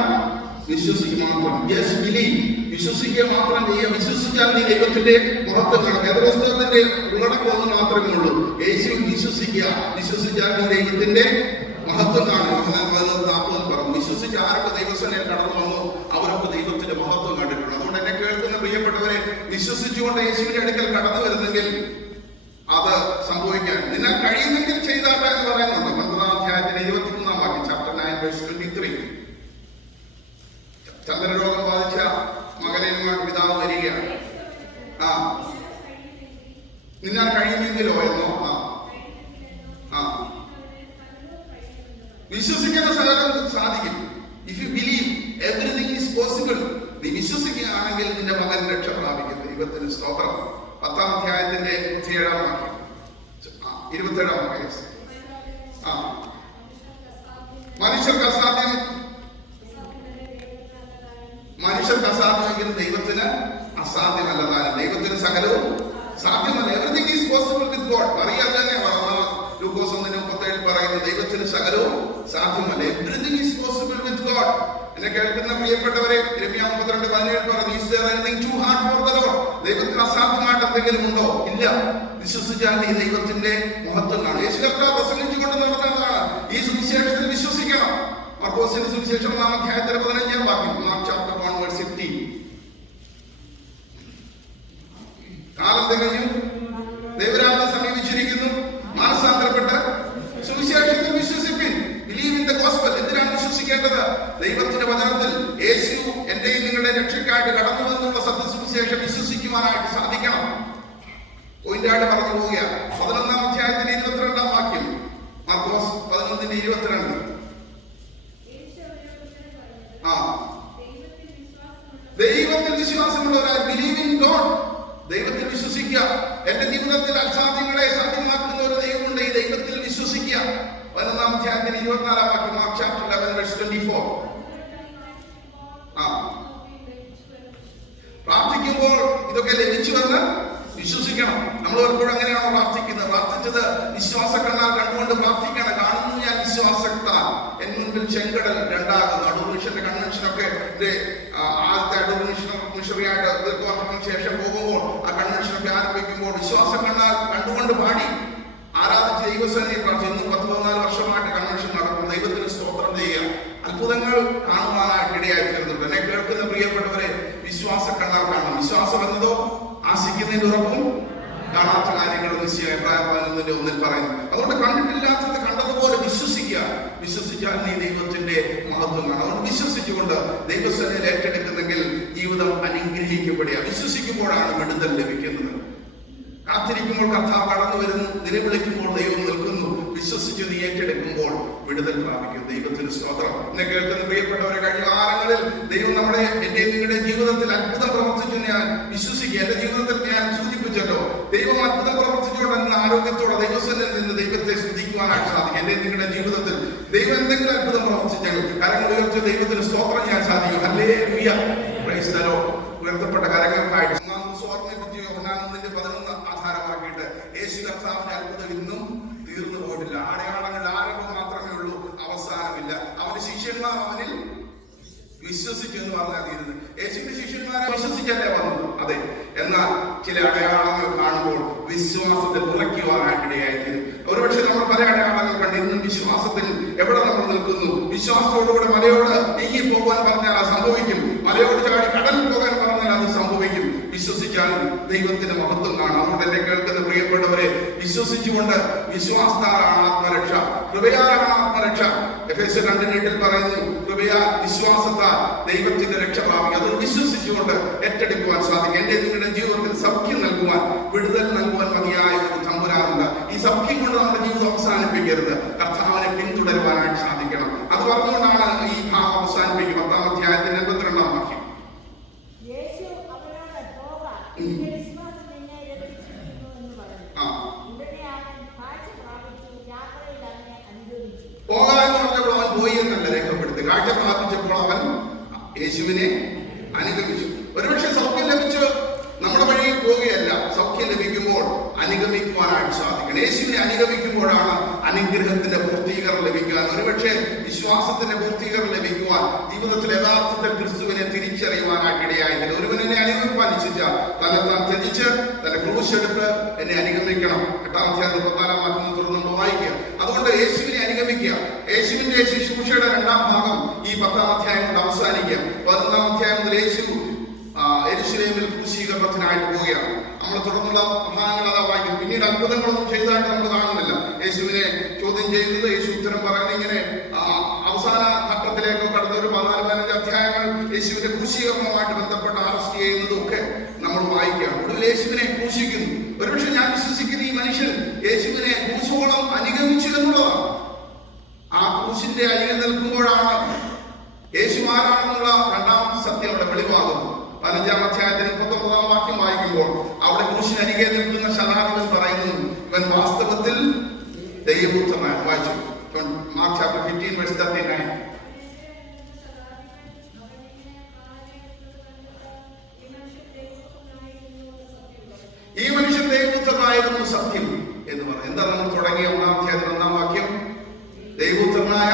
വിശ്വസിക്കുക മാത്രം. യെസ് ബിലീവ്, വിശ്വസിക്കുക മാത്രം ചെയ്യുക. വിശ്വസിച്ചാൽ നീ ദൈവത്തിന്റെ മഹത്വം കാണും. വേദപുസ്തകത്തിന്റെ ഉള്ളടക്കം ഒന്ന് മാത്രമേ ഉള്ളൂ. യേശു വിശ്വസിക്കുക, വിശ്വസിച്ചാൽ നീ ദൈവത്തിന്റെ മഹത്വം കാണും. 40 പറഞ്ഞു. വിശ്വസിച്ച് ആരൊക്കെ ദൈവസേനയിൽ കടന്നു വന്നു അവരൊക്കെ ദൈവത്തിന്റെ മഹത്വം കണ്ടിട്ടുണ്ട്. അതുകൊണ്ട് എന്നെ കേൾക്കുന്ന പ്രിയപ്പെട്ടവരെ, വിശ്വസിച്ചുകൊണ്ട് യേശുവിന്റെ അടുക്കൽ കടന്നു വരുന്നെങ്കിൽ അത് സംഭവിക്കാൻ നിന്നാൽ കഴിയുന്നെങ്കിൽ ചെയ്താട്ടെ എന്ന് പറയുന്നുണ്ട്. 9-ാം അധ്യായത്തിന് 23-ാം വാക്യം, ചാപ്റ്റർ 9 വേഴ്സ് 23. ചന്ദ്രരോഗം ബാധിച്ച മകനെ പിതാവ് വരികയാണ്. നിന്നാൽ കഴിയുമെങ്കിലോ എന്നോ വിശ്വസിക്കുന്ന സകലം സാധിക്കും. If you believe everything is possible. നീ വിശ്വസിക്കുകയാണെങ്കിൽ നിന്റെ മകൻ രക്ഷ പ്രാപിക്കും. ദൈവത്തിന് സ്തോത്രം. 10-ാം അധ്യായത്തിന്റെ 27-ാം വാക്യം, 27-ാം വാക്യം. മനുഷ്യർക്ക് അസാധ്യമെങ്കിലും ദൈവത്തിന് അസാധ്യമല്ലതാനും. ദൈവത്തിന് സകലവും സാധ്യമല്ല. Everything is possible with God. അറിയാതെ ലൂക്കോസ് 1:37 പറയുന്നു, ദൈവത്തിന് സകലവും സാധ്യമല്ല. Everything is possible with God. എന്നെ കേൾക്കുന്ന പ്രിയപ്പെട്ടവരെ, യിരെമ്യാ 32:17 പറഞ്ഞു, "Is there anything too hard for the Lord?" ദൈവത്തിന് അസാധ്യമായിട്ട് എന്തെങ്കിലും ഉണ്ടോ? ഇല്ല. വിശ്വസിച്ചാൽ ഈ ദൈവത്തിന്റെ മഹത്വം കാണും. യേശു കർത്താവ് പ്രസംഗിച്ചുകൊണ്ട് നടത്തുന്നതാണ്. ഈ സുവിശേഷത്തിൽ വിശ്വസിക്കണം. മർക്കോസിന്റെ സുവിശേഷം 1-ാം അധ്യായത്തിലെ 15-ാം വാക്യം, Mark chapter 1:15. കാലം തികഞ്ഞു, ദൈവരാജ്യം സമീപിച്ചിരിക്കുന്നു, മാനസാന്തരപ്പെട്ട് സുവിശേഷത്തിൽ വിശ്വസിപ്പിൻ. Believe in the gospel. എന്തിനാണ് വിശ്വസിക്കേണ്ടത്? ദൈവത്തിന്റെ വചനത്തിൽ യേശു എന്റെയും നിങ്ങളുടെ രക്ഷയ്ക്കായിട്ട് കടന്നു എന്നുള്ള സത്യസുവിശേഷം വിശ്വസിക്കുവാനായിട്ട് സാധിക്കണം. പോയിന്റായിട്ട് പറഞ്ഞു പോവുകയാണ്. 11-ാം അധ്യായത്തിന്റെ 22-ാം വാക്യം, മാർക്കോസ് 11:22. ദൈവത്തിൽ വിശ്വാസമുള്ളവരായി, ബിലീവ് ഇൻ ഗോഡ്. ദൈവത്തിൽ വിശ്വസിക്കുക. എന്റെ ജീവിതത്തിൽ അസാധ്യങ്ങളെ സാധ്യമാക്കുന്ന ഒരു ദൈവമുണ്ട്. ഈ ദൈവത്തിൽ വിശ്വസിക്കുക. 11-ാം അധ്യായത്തിന് 24-ാം വാക്യം, Mark chapter 11:24. പ്രാർത്ഥിക്കുമ്പോൾ ഇതൊക്കെ ലഭിച്ചുവെന്ന് വിശ്വസിക്കണം. നമ്മൾ പലപ്പോഴും അങ്ങനെയാണോ പ്രാർത്ഥിക്കുന്നത്? പ്രാർത്ഥിച്ചത് വിശ്വാസ കണ്ണാൽ കണ്ടുകൊണ്ട് പ്രാർത്ഥിക്കണം. കാണുന്നു ഞാൻ വിശ്വാസത്താൽ, എൻ മുൻപിൽ ചെങ്കടൽ രണ്ടാകുന്നു. അടൂർ മിഷന്റെ കൺവെൻഷനൊക്കെ ആദ്യത്തെ അടൂർ മിഷണറിയായിട്ട് ദീർഘവർഷങ്ങൾക്ക് ശേഷം പോകുമ്പോൾ ആ കൺവെൻഷനൊക്കെ ആരംഭിക്കുമ്പോൾ വിശ്വാസ കണ്ണാൽ കണ്ടുകൊണ്ട് പാടി ആരാധിച്ച് ദൈവസേനയെ പ്രാർത്ഥിച്ചു. ഇന്നും 10-14 വർഷമായിട്ട് കൺവെൻഷൻ നടക്കും. ദൈവത്തിന് സ്തോത്രം ചെയ്യുക. അത്ഭുതങ്ങൾ കാണുവാനായിട്ട് ഇടയായി തീർന്നിട്ടുണ്ട്. എന്നെ കേൾക്കുന്ന പ്രിയപ്പെട്ടവരെ, വിശ്വാസ കണ്ണാൽ കാണണം. വിശ്വാസം എന്നതോ ആശിക്കുന്നതിന്റെ ഉറപ്പും കാണാത്ത കാര്യങ്ങൾ നിശ്ചയം എബ്രായർ 11:1 പറയുന്നു. അതുകൊണ്ട് കണ്ടിട്ടില്ലാത്തത് കണ്ടതുപോലെ വിശ്വസിക്കുക. വിശ്വസിച്ചാൽ നീ ദൈവത്തിന്റെ മഹത്വം കാണാം. അതുകൊണ്ട് വിശ്വസിച്ചുകൊണ്ട് ദൈവസേനയിൽ ഏറ്റെടുക്കുന്നെങ്കിൽ ജീവിതം അനുഗ്രഹിക്കപ്പെടുക. വിശ്വസിക്കുമ്പോഴാണ് വിടുതൽ ലഭിക്കുന്നത്. കാത്തിരിക്കുമ്പോൾ കർത്താവ് കടന്നു വരുന്നു, നിലവിളിക്കുമ്പോൾ ദൈവം നിൽക്കുന്നു. വിശ്വസിച്ച് നീ ഏറ്റെടുക്കുമ്പോൾ വിടുതൽ പ്രാപിക്കും. ദൈവത്തിന് സ്തോത്രം. എന്നെ കേൾക്കുന്ന പ്രിയപ്പെട്ടവരെ, കഴിഞ്ഞ കാലങ്ങളിൽ ദൈവം നമ്മുടെ എന്റെ നിങ്ങളുടെ ജീവിതത്തിൽ അത്ഭുതം പ്രവർത്തിച്ചു ഞാൻ വിശ്വസിക്കുക. എന്റെ ജീവിതത്തിൽ ഞാൻ സൂചിപ്പിച്ചല്ലോ, ദൈവം അത്ഭുതം പ്രവർത്തിച്ചുകൊണ്ട് ആരോഗ്യത്തോടെ ദൈവസന്നിധിയിൽ നിന്ന് ദൈവത്തെ സ്തുതിക്കുവാനായിട്ട് സാധിക്കും. എന്റെ നിങ്ങളുടെ ജീവിതത്തിൽ ദൈവം എന്തെങ്കിലും അത്ഭുതം പ്രവർത്തിച്ചാൽ കരങ്ങൾ ഉയർത്തി ദൈവത്തിന് സ്തോത്രം ചെയ്യാൻ സാധിക്കും. Hallelujah, praise the Lord. ഉയർത്തപ്പെട്ട കരങ്ങൾക്കായിട്ട് യോഹന്നാൻ 1:11 ആധാരമാക്കിയിട്ട് യേശു കർത്താവിന്റെ അത്ഭുതം ഇന്നും തീർന്നു പോയിട്ടില്ല. അടയാളങ്ങളുടെ ആരംഭം മാത്രമേ ഉള്ളൂ, അവസാനമില്ല. അവന്റെ ശിഷ്യന്മാർ അവനിൽ വിശ്വസിച്ചു എന്ന് പറഞ്ഞാൽ തീരുന്നത്. യേശുവിന്റെ ശിഷ്യന്മാരെ വിശ്വസിച്ചല്ലേ വന്നത്? അതെ. എന്നാൽ ചില അടയാളങ്ങൾ കാണുമ്പോൾ വിശ്വാസത്തെ കുറയ്ക്കുവാനായിട്ടിടയായിത്തീരും. ഒരുപക്ഷെ നമ്മൾ പല അടയാളങ്ങൾ കണ്ട് ഇന്നും വിശ്വാസത്തിൽ എവിടെ നമ്മൾ നിൽക്കുന്നു? വിശ്വാസത്തോടുകൂടെ മലയോട് നീങ്ങി പോകാൻ പറഞ്ഞാൽ അത് സംഭവിക്കും. മലയോട് ചാടി കടലിൽ പോകാൻ പറഞ്ഞാൽ അത് സംഭവിക്കും. വിശ്വസിച്ചാൽ ദൈവത്തിന്റെ മഹത്വം കാണാം. അതുകൊണ്ട് എന്നെ കേൾക്കുന്ന പ്രിയപ്പെട്ടവരെ, വിശ്വസിച്ചുകൊണ്ട് വിശ്വാസത്താലാണ് ആത്മരക്ഷ, കൃപയാലാണ് ആത്മരക്ഷ. എഫേസ്യർ 2:8 പറയുന്നു, കൃപയാൽ വിശ്വാസത്താൽ ദൈവത്തിന്റെ രക്ഷ പ്രാപിക്കും. അത് വിശ്വസിച്ചുകൊണ്ട് ഏറ്റെടുക്കുവാൻ സാധിക്കും. എന്റെ നിങ്ങളുടെ ജീവിതത്തിൽ സൗഖ്യം നൽകുവാൻ, വിടുതൽ നൽകുവാൻ മതിയായ ഒരു തമ്പുരാനുണ്ട്. ഈ സൗഖ്യം കൊണ്ട് നമ്മുടെ ജീവിതം അവസാനിപ്പിക്കരുത്. കർത്താവിനെ പിന്തുടരുവാനായിട്ട് സാധിക്കണം. അത് പറഞ്ഞുകൊണ്ടാണ് ഈ ഭാഗം അവസാനിപ്പിക്കും. 10-ാം അധ്യായത്തിന്റെ 82-ാം വാക്യം. പോകാൻ പറഞ്ഞപ്പോൾ അവൻ പോയി എന്നല്ല രേഖപ്പെടുത്തി. കാഴ്ച പ്രാപിച്ചപ്പോൾ അവൻ യേശുവിനെ അനുഗമിച്ചു. ഒരുപക്ഷെ സൗഖ്യം ലഭിച്ച് നമ്മുടെ വഴിയിൽ പോവുകയല്ല, സൗഖ്യം ലഭിക്കുമ്പോൾ അനുഗമിക്കുവാനായിട്ട് സാധിക്കണം. യേശുവിനെ അനുഗമിക്കുമ്പോഴാണ് അനുഗ്രഹത്തിന്റെ പൂർത്തീകരണം ലഭിക്കുവാൻ, ഒരുപക്ഷെ വിശ്വാസത്തിന്റെ പൂർത്തീകരണം ലഭിക്കുവാൻ, ജീവിതത്തിൽ യഥാർത്ഥത്തിൽ ക്രിസ്തുവിനെ തിരിച്ചറിയുവാനായിട്ട് ഇടയായിട്ടില്ല. ഒരുവനെ അനുഗമിപ്പാൻ ഇച്ഛിച്ചാൽ തന്നെത്താൻ ത്യജിച്ച് തന്റെ ക്രൂശെടുത്ത് എന്നെ അനുഗമിക്കണം. 8-ാം അധ്യായം 34-ാം വാക്യം തുറന്നുകൊണ്ട് വായിക്കുക. അതുകൊണ്ട് യേശുവിനെ അനുഗമിക്കുക. യേശുവിന്റെ ശുശ്രൂഷയുടെ 2-ാം ഭാഗം ഈ 10-ാം അധ്യായം കൊണ്ട് അവസാനിക്കുക. 11-ാം അധ്യായം മുതൽ യേശു യെരൂശലേമിൽ ക്രൂശീകരണത്തിനായിട്ട് പോവുകയാണ്. നമ്മൾ തുടർന്നുള്ള ഭാഗങ്ങൾ അതാ വായിക്കും. പിന്നീട് അത്ഭുതങ്ങളൊന്നും ചെയ്തതായിട്ട് നമ്മൾ കാണുന്നില്ല. യേശുവിനെ ചോദ്യം ചെയ്യുന്നത്, യേശു ഉത്തരം പറയുന്നത്, ഇങ്ങനെ അവസാന ഘട്ടത്തിലേക്ക് കടന്ന ഒരു 14-15 അധ്യായങ്ങൾ യേശുവിന്റെ ക്രൂശീകരണവുമായിട്ട് ബന്ധപ്പെട്ട അറസ്റ്റ് ചെയ്യുന്നതും ഒക്കെ നമ്മൾ വായിക്കുകയാണ്. ഒടുവിൽ യേശുവിനെ ക്രൂശിക്കുന്നു. ഒരുപക്ഷെ ഞാൻ വിശ്വസിക്കുന്ന ഈ മനുഷ്യൻ യേശുവിനെ ക്രൂശോളം അനുഗമിച്ചു എന്നുള്ളതാണ്. ആ ക്രൂശിന്റെ അരികിൽ നിൽക്കുമ്പോഴാണ് യേശു ആരാണെന്നുള്ള 2-ാമത്തെ സത്യം അവിടെ വെളിവാകുന്നു. 15-ാം അധ്യായത്തിന് 39-ാം വാക്യം വായിക്കുമ്പോൾ അവിടെ ക്രൂശിനരികെ നിൽക്കുന്ന ശതാധിപൻ പറയുന്നു, ഇവൻ വാസ്തവത്തിൽ ദൈവപുത്രനാണ്. വായിച്ചു Mark chapter 15:39. ഈ മനുഷ്യൻ ദൈവപുത്രനായിരുന്നു സത്യം എന്ന് പറഞ്ഞു. എന്താ നമ്മൾ തുടങ്ങിയ 1-ാം അധ്യായത്തിൽ 1-ാം വാക്യം? ദൈവപുത്രനായ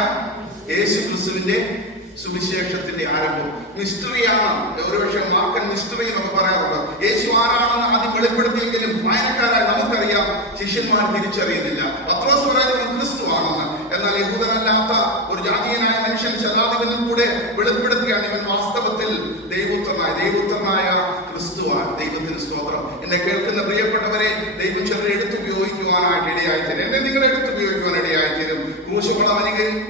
യേശു ക്രിസ്തുവിന്റെ സുവിശേഷത്തിന്റെ ആരംഭം. മിസ്റ്ററിയാണ്. ഒരുപക്ഷെ മാർക്കൻ മിസ്റ്ററി എന്നൊക്കെ പറയാറുണ്ട്. യേശു ആരാണെന്ന് ആദ്യം വെളിപ്പെടുത്തിയെങ്കിലും വായനക്കാരായി നമുക്കറിയാം, ശിഷ്യന്മാർ തിരിച്ചറിയുന്നില്ല. പത്രോസ് പറയുന്നത് ക്രിസ്തു ആണെന്ന്. എന്നാൽ യഹൂദനല്ലാത്ത ഒരു ജാതീയനായ മനുഷ്യൻ ശതാധിപനിൽ കൂടെ വെളിപ്പെടുത്തുകയാണ് ഇവൻ വാസ്തവത്തിൽ ദൈവപുത്രനായ ക്രിസ്തുവാണ്. ദൈവത്തിന് സ്തോത്രം. എന്നെ കേൾക്കുന്ന പ്രിയപ്പെട്ടവരെ, ദൈവം ചിലരെ എടുത്തുപയോഗിക്കുവാനായിട്ട് ഇടയായിത്തീരും. എന്നെ നിങ്ങൾ എടുത്തുപയോഗിക്കുവാൻ ഇടയായിത്തീരും. ക്രൂശുകൾ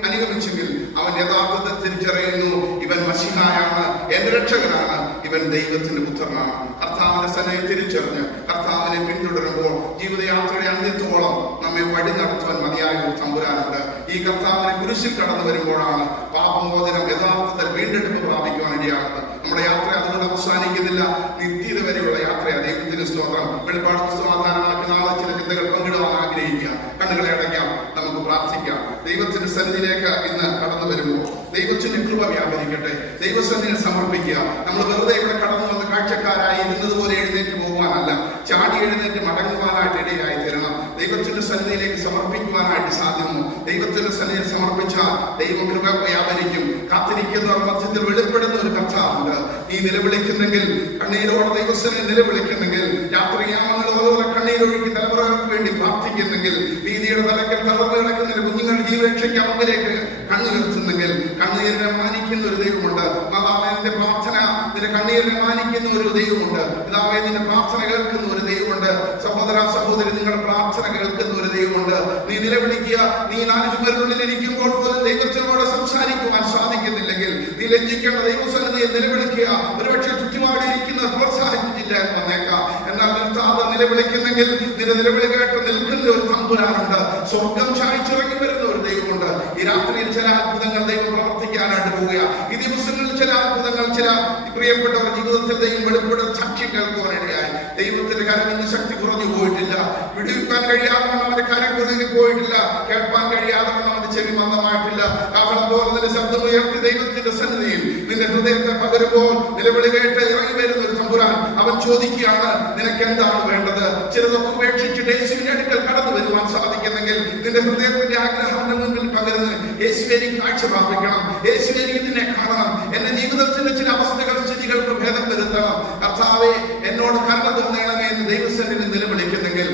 അനുഗമിച്ചെങ്കിൽ അവൻ യഥാർത്ഥത്തിൽ തിരിച്ചറിയുന്നു, ഇവൻ മശിഹായാണ്, എന്റെ രക്ഷകനാണ്, ഇവൻ ദൈവത്തിന്റെ പുത്രനാണ്. കർത്താവിന്റെ സന്നയെ തിരിച്ചറിഞ്ഞ് കർത്താവിനെ പിന്തുടരുമ്പോൾ ജീവിതയാത്രയുടെ അന്ത്യത്തോളം നമ്മെ വഴി നടത്തുവാൻ മതിയായ ഒരു തമ്പുരാനുണ്ട്. ഈ കർത്താവിനെ കുരിശിൽ കടന്നു വരുമ്പോഴാണ് പാപമോചനം യഥാർത്ഥത്തിൽ വീണ്ടെടുപ്പ് പ്രാപിക്കുവാൻ ഇടയാകുന്നത്. നമ്മുടെ യാത്ര അതുകൊണ്ട് അവസാനിക്കുന്നില്ല, നിത്യത വരെയുള്ള യാത്രയാണ്. ദൈവത്തിന് സ്തോത്രം. വെളിപ്പാട് പുസ്തകം ആധാരമാക്കി നാളെ ചില ചിന്തകൾ പങ്കിടുവാൻ ആഗ്രഹിക്കുക. കണ്ണുകളെ അടയ്ക്കാം, നമുക്ക് പ്രാർത്ഥിക്കാം. ദൈവത്തിന്റെ സന്നിധിയിലേക്ക് ഇന്ന് കടന്നു വരുമ്പോൾ ദൈവത്തിന്റെ കൃപ വ്യാപരിക്കട്ടെ. ദൈവസന്നിധിയിൽ സമർപ്പിക്കുക. നമ്മൾ വെറുതെ ഇവിടെ കടന്നു വന്ന് കാഴ്ചക്കാരായി ഇരുന്നത് പോലെ എഴുന്നേറ്റ് പോകുവാനല്ല, ചാടി എഴുന്നേറ്റ് മടങ്ങുവാനായിട്ട് ഇടയായി തീരണം. ദൈവത്തിന്റെ സന്നിധിയിലേക്ക് സമർപ്പിക്കുവാനായിട്ട് സാധ്യമോ? ദൈവത്തിന്റെ സന്നിധിയിൽ സമർപ്പിച്ചാൽ ദൈവകൃപ വ്യാപരിക്കും. കാത്തിരിക്കുന്നവർ മധ്യത്തിൽ വെളിപ്പെടുന്ന ഒരു കർത്താവുണ്ട്. നീ നിലവിളിക്കുന്നെങ്കിൽ, കണ്ണീരോടെ ദൈവസനെ നിലവിളിക്കുന്നെങ്കിൽ, രാത്രിയാമങ്ങൾ ഓരോ കണ്ണീരൊഴുക്കി തലമുറകൾക്ക് വേണ്ടി പ്രാർത്ഥിക്കുന്നെങ്കിൽ, വീതിയുടെ തലക്കൽ തളർന്നു കിടക്കുന്ന കുഞ്ഞുങ്ങളുടെ ജീവരക്ഷയ്ക്ക് അവങ്കിലേക്ക് കണ്ണുയർത്തുന്നെങ്കിൽ, കണ്ണീരിനെ മാനിക്കുന്ന ഒരു ദൈവമുണ്ട്. മാതാവേ, നിന്റെ പ്രാർത്ഥന, നിന്റെ കണ്ണീരിനെ മാനിക്കുന്ന ഒരു ദൈവമുണ്ട്. പിതാവേ, നിന്റെ പ്രാർത്ഥന കേൾക്കുന്ന ഒരു ദൈവമുണ്ട്. സഹോദര സഹോദരി, നിങ്ങളുടെ പ്രാർത്ഥന കേൾക്കുന്ന ഒരു ദൈവമുണ്ട്. നീ നിലവിളിക്കുക. നീ നാല് ചുമരിനുള്ളിൽ ഇരിക്കുമ്പോൾ പോലും ദൈവത്തിനോട് സംസാരിക്കുവാൻ സാധിക്കുന്നില്ലെങ്കിൽ നീ ലജ്ജിക്കേണ്ട. ദൈവസന്നിധിയിൽ നിലവിളിക്കുക. ഒരുപക്ഷെ ചുറ്റുപാട് ഇരിക്കുന്നവർ പ്രോത്സാഹിപ്പിച്ചില്ല എന്ന് വന്നേക്കാം. എന്നാൽ നിർത്താതെ നിലവിളിക്കുന്നെങ്കിൽ നിന്റെ നിലവിളി കേട്ട് നിൽക്കുന്ന ഒരു തമ്പുരാനുണ്ട്. സ്വർഗം ചായ്ച്ചിറങ്ങി വരുന്ന ഒരു ദൈവമുണ്ട്. ഈ രാത്രിയിൽ ചില അത്ഭുതങ്ങൾ ദൈവം പ്രവർത്തിക്കാനായിട്ട് പോവുക. ഈ ദിവസങ്ങളിൽ ചില അത്ഭുതങ്ങൾ ചില പ്രിയപ്പെട്ടവരുടെ ജീവിതത്തിൽ ദൈവം വെളിപ്പെടുന്ന സാക്ഷ്യം കേൾക്കുവാനിടയായി. ദൈവത്തിന്റെ കരം ഇന്ന് ശക്തി കുറഞ്ഞു പോയിട്ടില്ല. വിടുവിക്കാൻ കഴിയാതെ അവന്റെ കരം കുറുകി പോയിട്ടില്ല. കേൾപ്പാൻ കഴിയാതെ അവന്റെ ചെവി മന്ദമായിട്ടില്ല. കാവളം പോലെ നിന്റെ ശബ്ദം ഉയർത്തി ദൈവത്തിന്റെ സന്നിധിയിൽ നിന്റെ ഹൃദയത്തെ പകരുമ്പോൾ നിലവിളി കേട്ട് ഇറങ്ങി വരുന്ന ഒരു തമ്പുരാൻ അവൻ ചോദിക്കുകയാണ്, നിനക്ക് എന്താണ് വേണ്ടത്? ചിലതൊക്കെ ഉപേക്ഷിച്ചിട്ട് യേശുവിന്റെ അടുക്കൽ കടന്നു വരുവാൻ സാധിക്കുന്നെങ്കിൽ നിന്റെ ഹൃദയത്തിന്റെ ആഗ്രഹത്തിന്റെ മുൻപിൽ പകരുന്ന യേശുവിനെ എനിക്ക് കാഴ്ച പ്രാപിക്കണം, യേശുവിനെ എനിക്ക് നിന്നെ കാണണം, എന്റെ ജീവിതത്തിന്റെ ചില അവസ്ഥകൾ സ്ഥിതികൾക്ക് ഭേദം വരുത്തണം, കർത്താവേ എന്നോട് കരുണ തോന്നണമേ എന്ന് ദൈവസന്നിധിയിൽ നിലവിളിക്കുന്നെങ്കിൽ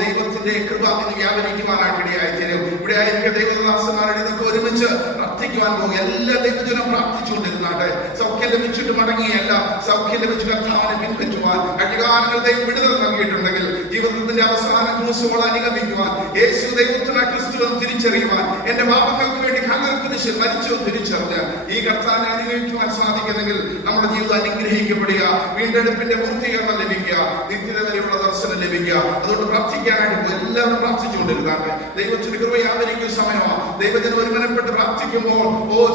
ദൈവത്തിന്റെ കൃപ എന്ന് വ്യാപരിക്കുവാനായിട്ട് ഇടയായിത്തീരും. ഇവിടെ ആയിരിക്കും ദൈവദാസന്മാരുടെ ഇതൊക്കെ ഒരുമിച്ച് പ്രാർത്ഥിക്കുവാൻ പോകും. എല്ലാ ദൈവജനം പ്രാർത്ഥിച്ചുകൊണ്ടിരുന്നാട്ടെ. സൗഖ്യം ലഭിച്ചിട്ട് മടങ്ങിയല്ല, സൗഖ്യം ലഭിച്ച് കർത്താവിനെ പിൻപറ്റുവാൻ കഴികാലങ്ങൾ ദൈവം വിടുതൽ നൽകിയിട്ടുണ്ടെങ്കിൽ ജീവിതത്തിന്റെ അവസാന ക്രൂശുകൾ അനുഗമിക്കുവാൻ, യേശു ദൈവത്തിനായ ക്രിസ്തുവിനെ തിരിച്ചറിയുവാൻ, എന്റെ പാപങ്ങൾക്ക് വേണ്ടി കല്ലുകുരിശിൽ മരിച്ചു തിരിച്ചറിഞ്ഞ് ഈ കർത്താവിനെ അനുഗമിക്കുവാൻ സാധിക്കുന്നെങ്കിൽ നമ്മുടെ ജീവിതം അനുഗ്രഹിക്കപ്പെടുക, വീണ്ടെടുപ്പിന്റെ പൂർത്തീകരണം ലഭിക്കുക, നിത്യത വരെയുള്ള ദർശനം ലഭിക്കുക. അതുകൊണ്ട് പ്രാർത്ഥിക്കാനായിട്ട് എല്ലാവരും പ്രാർത്ഥിച്ചുകൊണ്ടിരുന്നാട്ടെ. ദൈവത്തിന് കൃപയാവരിക്കുന്ന സമയമാണ്. ദൈവജനം ഒരുമനപ്പെട്ട് പ്രാർത്ഥിക്കുമ്പോൾ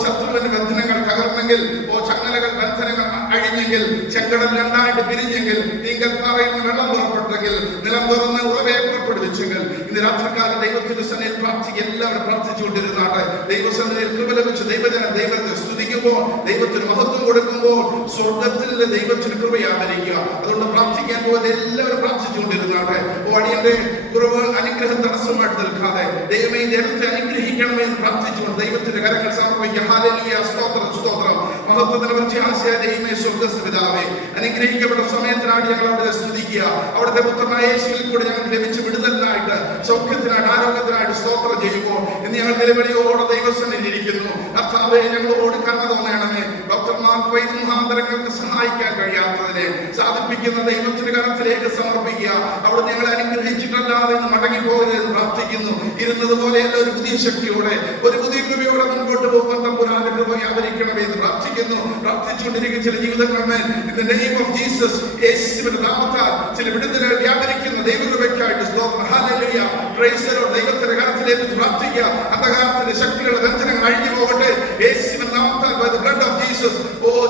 ശത്രുവിന്റെ ബന്ധനങ്ങൾ തകർന്നെങ്കിൽ, ചങ്ങലകൾ ബന്ധനങ്ങൾ അഴിഞ്ഞെങ്കിൽ, ചെങ്കടൽ രണ്ടായിട്ട് പിരിഞ്ഞെങ്കിൽ, നീങ്കൽ പാറയിൽ നിന്ന് വെള്ളം പുറപ്പെട്ടെങ്കിൽ, നിലം തുറന്ന് ഉറവയെ പുറപ്പെടുവിച്ചെങ്കിൽ, ഇന്ന് രാത്രികാലം ദൈവത്തിന്റെ സന്നിധിയിൽ പ്രാർത്ഥിക്കുക. എല്ലാവരും പ്രാർത്ഥിച്ചുകൊണ്ടിരുന്നാട്ടെ. ദൈവസന്നിധിയിൽ കൃപ ലഭിച്ച് ദൈവജനം ദൈവത്തെ സ്തുതിക്കുമ്പോൾ, ദൈവത്തിന് മഹത്വം കൊടുക്കുമ്പോൾ സ്വർഗത്തിലെ ദൈവത്തിന് കൃപയാവരിക്കുക. അതുകൊണ്ട് പ്രാർത്ഥിക്കാൻ പോകുന്നത് എല്ലാവരും പ്രാർത്ഥിച്ചുകൊണ്ടിരുന്നാട്ടെ. അടിയന്റെ കുറവുകൾ അനുഗ്രഹം തടസ്സമായിട്ട് നിൽക്കാതെ ദൈവമേ ദൈവത്തെ അനുഗ്രഹിക്കണമേ എന്ന് പ്രാർത്ഥിച്ചുകൊണ്ട് ദൈവത്തിന്റെ കരങ്ങൾ സമർപ്പിക്കുക. ഹല്ലേലൂയ, സ്തോത്രം, സ്തോത്രം. മഹത്വത്തിന് പ്രത്യാശയായ ദൈവമേ, സ്വർഗ്ഗസ്ഥ പിതാവേ, അനുഗ്രഹിക്കപ്പെട്ട സമയത്തിനായിട്ട് ഞങ്ങൾ അവിടെ സ്തുതിക്കുക. അവിടുത്തെ പുത്രനായ യേശുവിൽ കൂടെ ഞങ്ങൾക്ക് ലഭിച്ച വിടുതലിനായിട്ട്, സൗഖ്യത്തിനായിട്ട്, ആരോഗ്യത്തിനായിട്ട് സ്തോത്രം ചെയ്യുമ്പോൾ ഇന്ന് ഞങ്ങൾ നിലവിളിയോടെ ദൈവസന്നിധിയിൽ ഇരിക്കുന്നു. കർത്താവേ, ഞങ്ങളോട് കരുണ തോന്നണമേ. ഡോക്ടർമാർക്ക് വൈദ്യമുഖാന്തരങ്ങൾക്ക് സഹായിക്കാൻ കഴിയാത്തതിനെ സാധിപ്പിക്കുന്ന ദൈവത്തിന്റെ കരത്തിലേക്ക് സമർപ്പിക്കുക. അവിടെ ഞങ്ങളെ അനുഗ്രഹിച്ചിട്ടല്ലാതെ ഇന്ന് മടങ്ങിപ്പോകരുതെന്ന് പ്രാർത്ഥിക്കുന്നു. ഇരുന്നത് പോലെയല്ല, ഒരു പുതിയ ശക്തിയോടെ, ഒരു പുതിയ കൃപയോടെ മുൻപോട്ട് പോകാൻ തമ്പുരാന്റെ കൃപ വ്യാപരിക്കണമേ എന്ന് പ്രാർത്ഥിക്കുന്നു. പ്രാർത്ഥിച്ചുകൊണ്ടിരിക്കുന്ന ചില ജീവിതങ്ങളിൽ in the name of Jesus, യേശുവിന്റെ നാമത്താൽ ചില വിടുതലുകൾ വ്യാപരിക്കുന്ന ദൈവകൃപയ്ക്കായിട്ട് സ്തോത്രം. Hallelujah, praise the Lord. ദൈവത്തിന്റെ കരത്തിലേക്ക് പ്രാർത്ഥിക്കുക. അന്ധകാരത്തിന്റെ ശക്തികളുടെ ബന്ധനങ്ങൾ അഴിഞ്ഞു പോകട്ടെ യേശുവിന്റെ നാമത്താൽ. By the blood of Jesus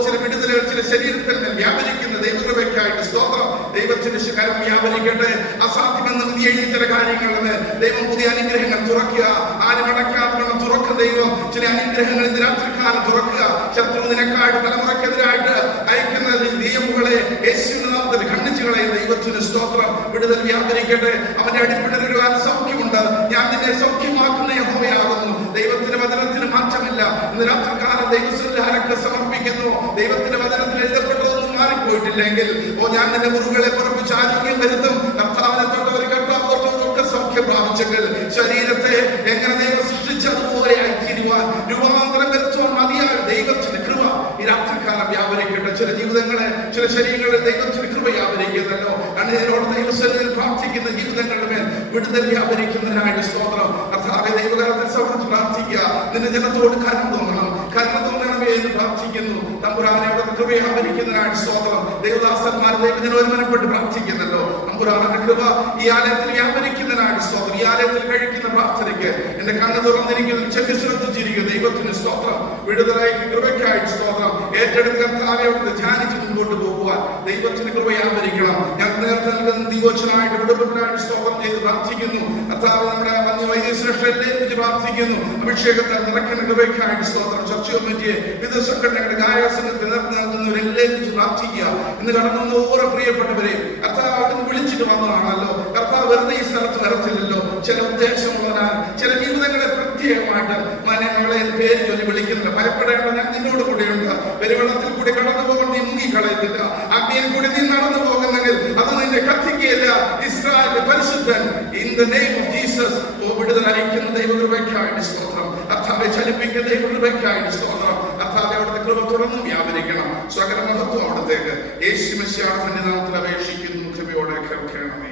ചില വിടുതലുകൾ ചില ശരീരത്തിൽ നിന്ന് വ്യാപരിക്കുന്ന ദൈവകൃപയ്ക്കായിട്ട് സ്തോത്രം. ദൈവത്തിന്റെ കരം വ്യാപരിക്കട്ടെ. അസാധ്യമെന്ന് പുതിയ ചില കാര്യങ്ങളിൽ ദൈവം പുതിയ അനുഗ്രഹങ്ങൾ തുറക്കുക. ആരും അടയ്ക്കാതെ തുറക്കുക. ദൈവം ചില അനുഗ്രഹങ്ങൾ ഇന്ന് രാത്രികാലം തുറക്കുക. ശത്രുവിനെക്കായിട്ട് തലമുറക്കെതിരായിട്ട് അയക്കുന്ന നിയമങ്ങളെ യേശുവിന്റെ നാമത്തിൽ ഖണ്ഡിച്ചുകളെ ദൈവത്തിന് സ്തോത്രം. വിടുതൽ വ്യാപരിക്കട്ടെ. അവന്റെ അടിപ്പിണരുകളാൽ സൗഖ്യമുണ്ട്. ഞാൻ നിന്നെ സൗഖ്യമാക്കുന്ന യഹോവയാകുന്നു. ദൈവത്തിന്റെ വചനത്തിന് മാറ്റമില്ല. ഇന്ന് രാത്രികാലം ദൈവസന്നിധാനത്തിൽ സമർപ്പിക്കുന്നു. ദൈവത്തിന്റെ വചനത്തിൽ എഴുതപ്പെട്ടതൊന്നും മാറിപ്പോയിട്ടില്ലെങ്കിൽ ഞാൻ നിന്റെ മുറിവുകളെ പുറപ്പിച്ച് ആരോഗ്യം വരുത്തും. കർത്താവിനെ തൊട്ടവർ കർത്താവൊക്കെ സൗഖ്യം പ്രാപിച്ചെങ്കിൽ ശരീരത്തെ എങ്ങനെ ദൈവം സൃഷ്ടിച്ചതുപോലെ ആയിത്തീരുവാൻ രൂപാന്തരം വരുത്തുവാൻ മതിയായ ദൈവത്തിന്റെ കൃപ ഈ രാത്രികാലം വ്യാപരിക്കട്ടെ. ചില ജീവിതങ്ങളെ, ചില ശരീരങ്ങളിൽ ദൈവത്തിന്റെ കൃപ വ്യാപരിക്കുന്നല്ലോ. അന്യരോട് ദൈവസന്നിധിയിൽ പ്രാർത്ഥിക്കുന്ന ജീവിതങ്ങളുടെ മേൽ വിടുതൽ വ്യാപരിക്കുന്നതിനായിട്ട് സ്തോത്രം. കർത്താവേ, ദൈവകാലത്തിൽ സമർപ്പിച്ച് പ്രാർത്ഥിക്കുക. നിന്റെ ജനത്തോട് കരുണ തോന്നണം, കരുണ തോന്നണമേ എന്ന് പ്രാർത്ഥിക്കുന്നു. തമ്പുരാനെ അവിടുത്തെ കൃപ വ്യാപരിക്കുന്നതിനായിട്ട് സ്തോത്രം. ദൈവദാസന്മാർ ദൈവജനം ഒരുമനപ്പെട്ട് പ്രാർത്ഥിക്കുന്നല്ലോ. തമ്പുരാന്റെ കൃപ ഈ ആലയത്തിൽ വ്യാപരിക്കുന്നതിനായിട്ട് സ്തോത്രം. ഈ ആലയത്തിൽ കഴിക്കുന്ന പ്രാർത്ഥനയ്ക്ക് എന്റെ കണ്ണ് തുറന്നിരിക്കുന്നു, ചെവി ശ്രദ്ധിച്ചിരിക്കുന്നു. ദൈവത്തിന് സ്തോത്രം. വിടുതലായിട്ട് കൃപയ്ക്കായിട്ട് സ്തോത്രം. ഏറ്റെടുത്ത് കർത്താവെ അവിടുത്തെ ധ്യാനിച്ച് മുൻപോട്ട് പോകുവാൻ ദൈവത്തിന് കൃപ വ്യാപരിക്കണം. ഞാൻ നേരത്തെ നൽകുന്ന ദീവോച്ചനായിട്ട് കുടുംബത്തിനായിട്ട് സ്തോത്രം ചെയ്ത് പ്രാർത്ഥിക്കുന്നു. കർത്താവ് നമ്മുടെ വൈദ്യശ്രേഷ്ഠയിലേക്ക് പ്രാർത്ഥിക്കുന്നു. അഭിഷേകത്താൽ നിറയ്ക്കുന്ന കൃപയ്ക്കായിട്ട് സ്തോത്രം. ചർച്ച കമ്മിറ്റിയെ, വിവിധ സംഘടനകളുടെ ഗായകസംഘത്തിൽ നേതൃത്വം നൽകുന്നവരെല്ലാം പ്രാർത്ഥിക്കുക. ഇന്ന് കടന്നു ഓരോ പ്രിയപ്പെട്ടവരെ കർത്താവ് അവിടുന്ന് വിളിച്ചിട്ട് വന്നതാണല്ലോ. കർത്താവ് വെറുതെ ഈ സ്ഥലത്ത് വരത്തില്ലല്ലോ. ചില ഉദ്ദേശമുള്ളവനാൽ ചില ജീവിതങ്ങളെ പ്രത്യേകമായിട്ട് ഞങ്ങളെ പേര് ചൊല്ലി വിളിക്കുന്നില്ല. ഭയപ്പെടേണ്ട, ഞാൻ നിന്നോട് കൂടെയുണ്ട്. പെരുവെള്ളത്തിൽ കൂടി കടന്നു പോകാൻ നീ മുങ്ങിക്കളയത്തില്ല. അഗ്നിയിൽ കൂടി നീ നടന്നു പോകുന്നെങ്കിൽ അത് നിന്നെ കത്തിക്കുകയില്ല. ഇസ്രായേലിന്റെ പരിശുദ്ധൻ in the name of Jesus വിടുതലയക്കുന്ന ദൈവകൃപയ്ക്കായിട്ട് സ്തോത്രം. കർത്താവെ ചലിപ്പിക്കുന്ന ദൈവകൃപയ്ക്കായിട്ട് സ്തോത്രം. കർത്താവെ അവിടുത്തെ കൃപ തുടർന്നും വ്യാപരിക്കണം. സകല മഹത്വം അവിടത്തേക്ക് യേശു മിശിഹായുടെ സന്നിധാനത്തിൽ അപേക്ഷിക്കുന്നു. കൃപയോടെ കേൾക്കണം.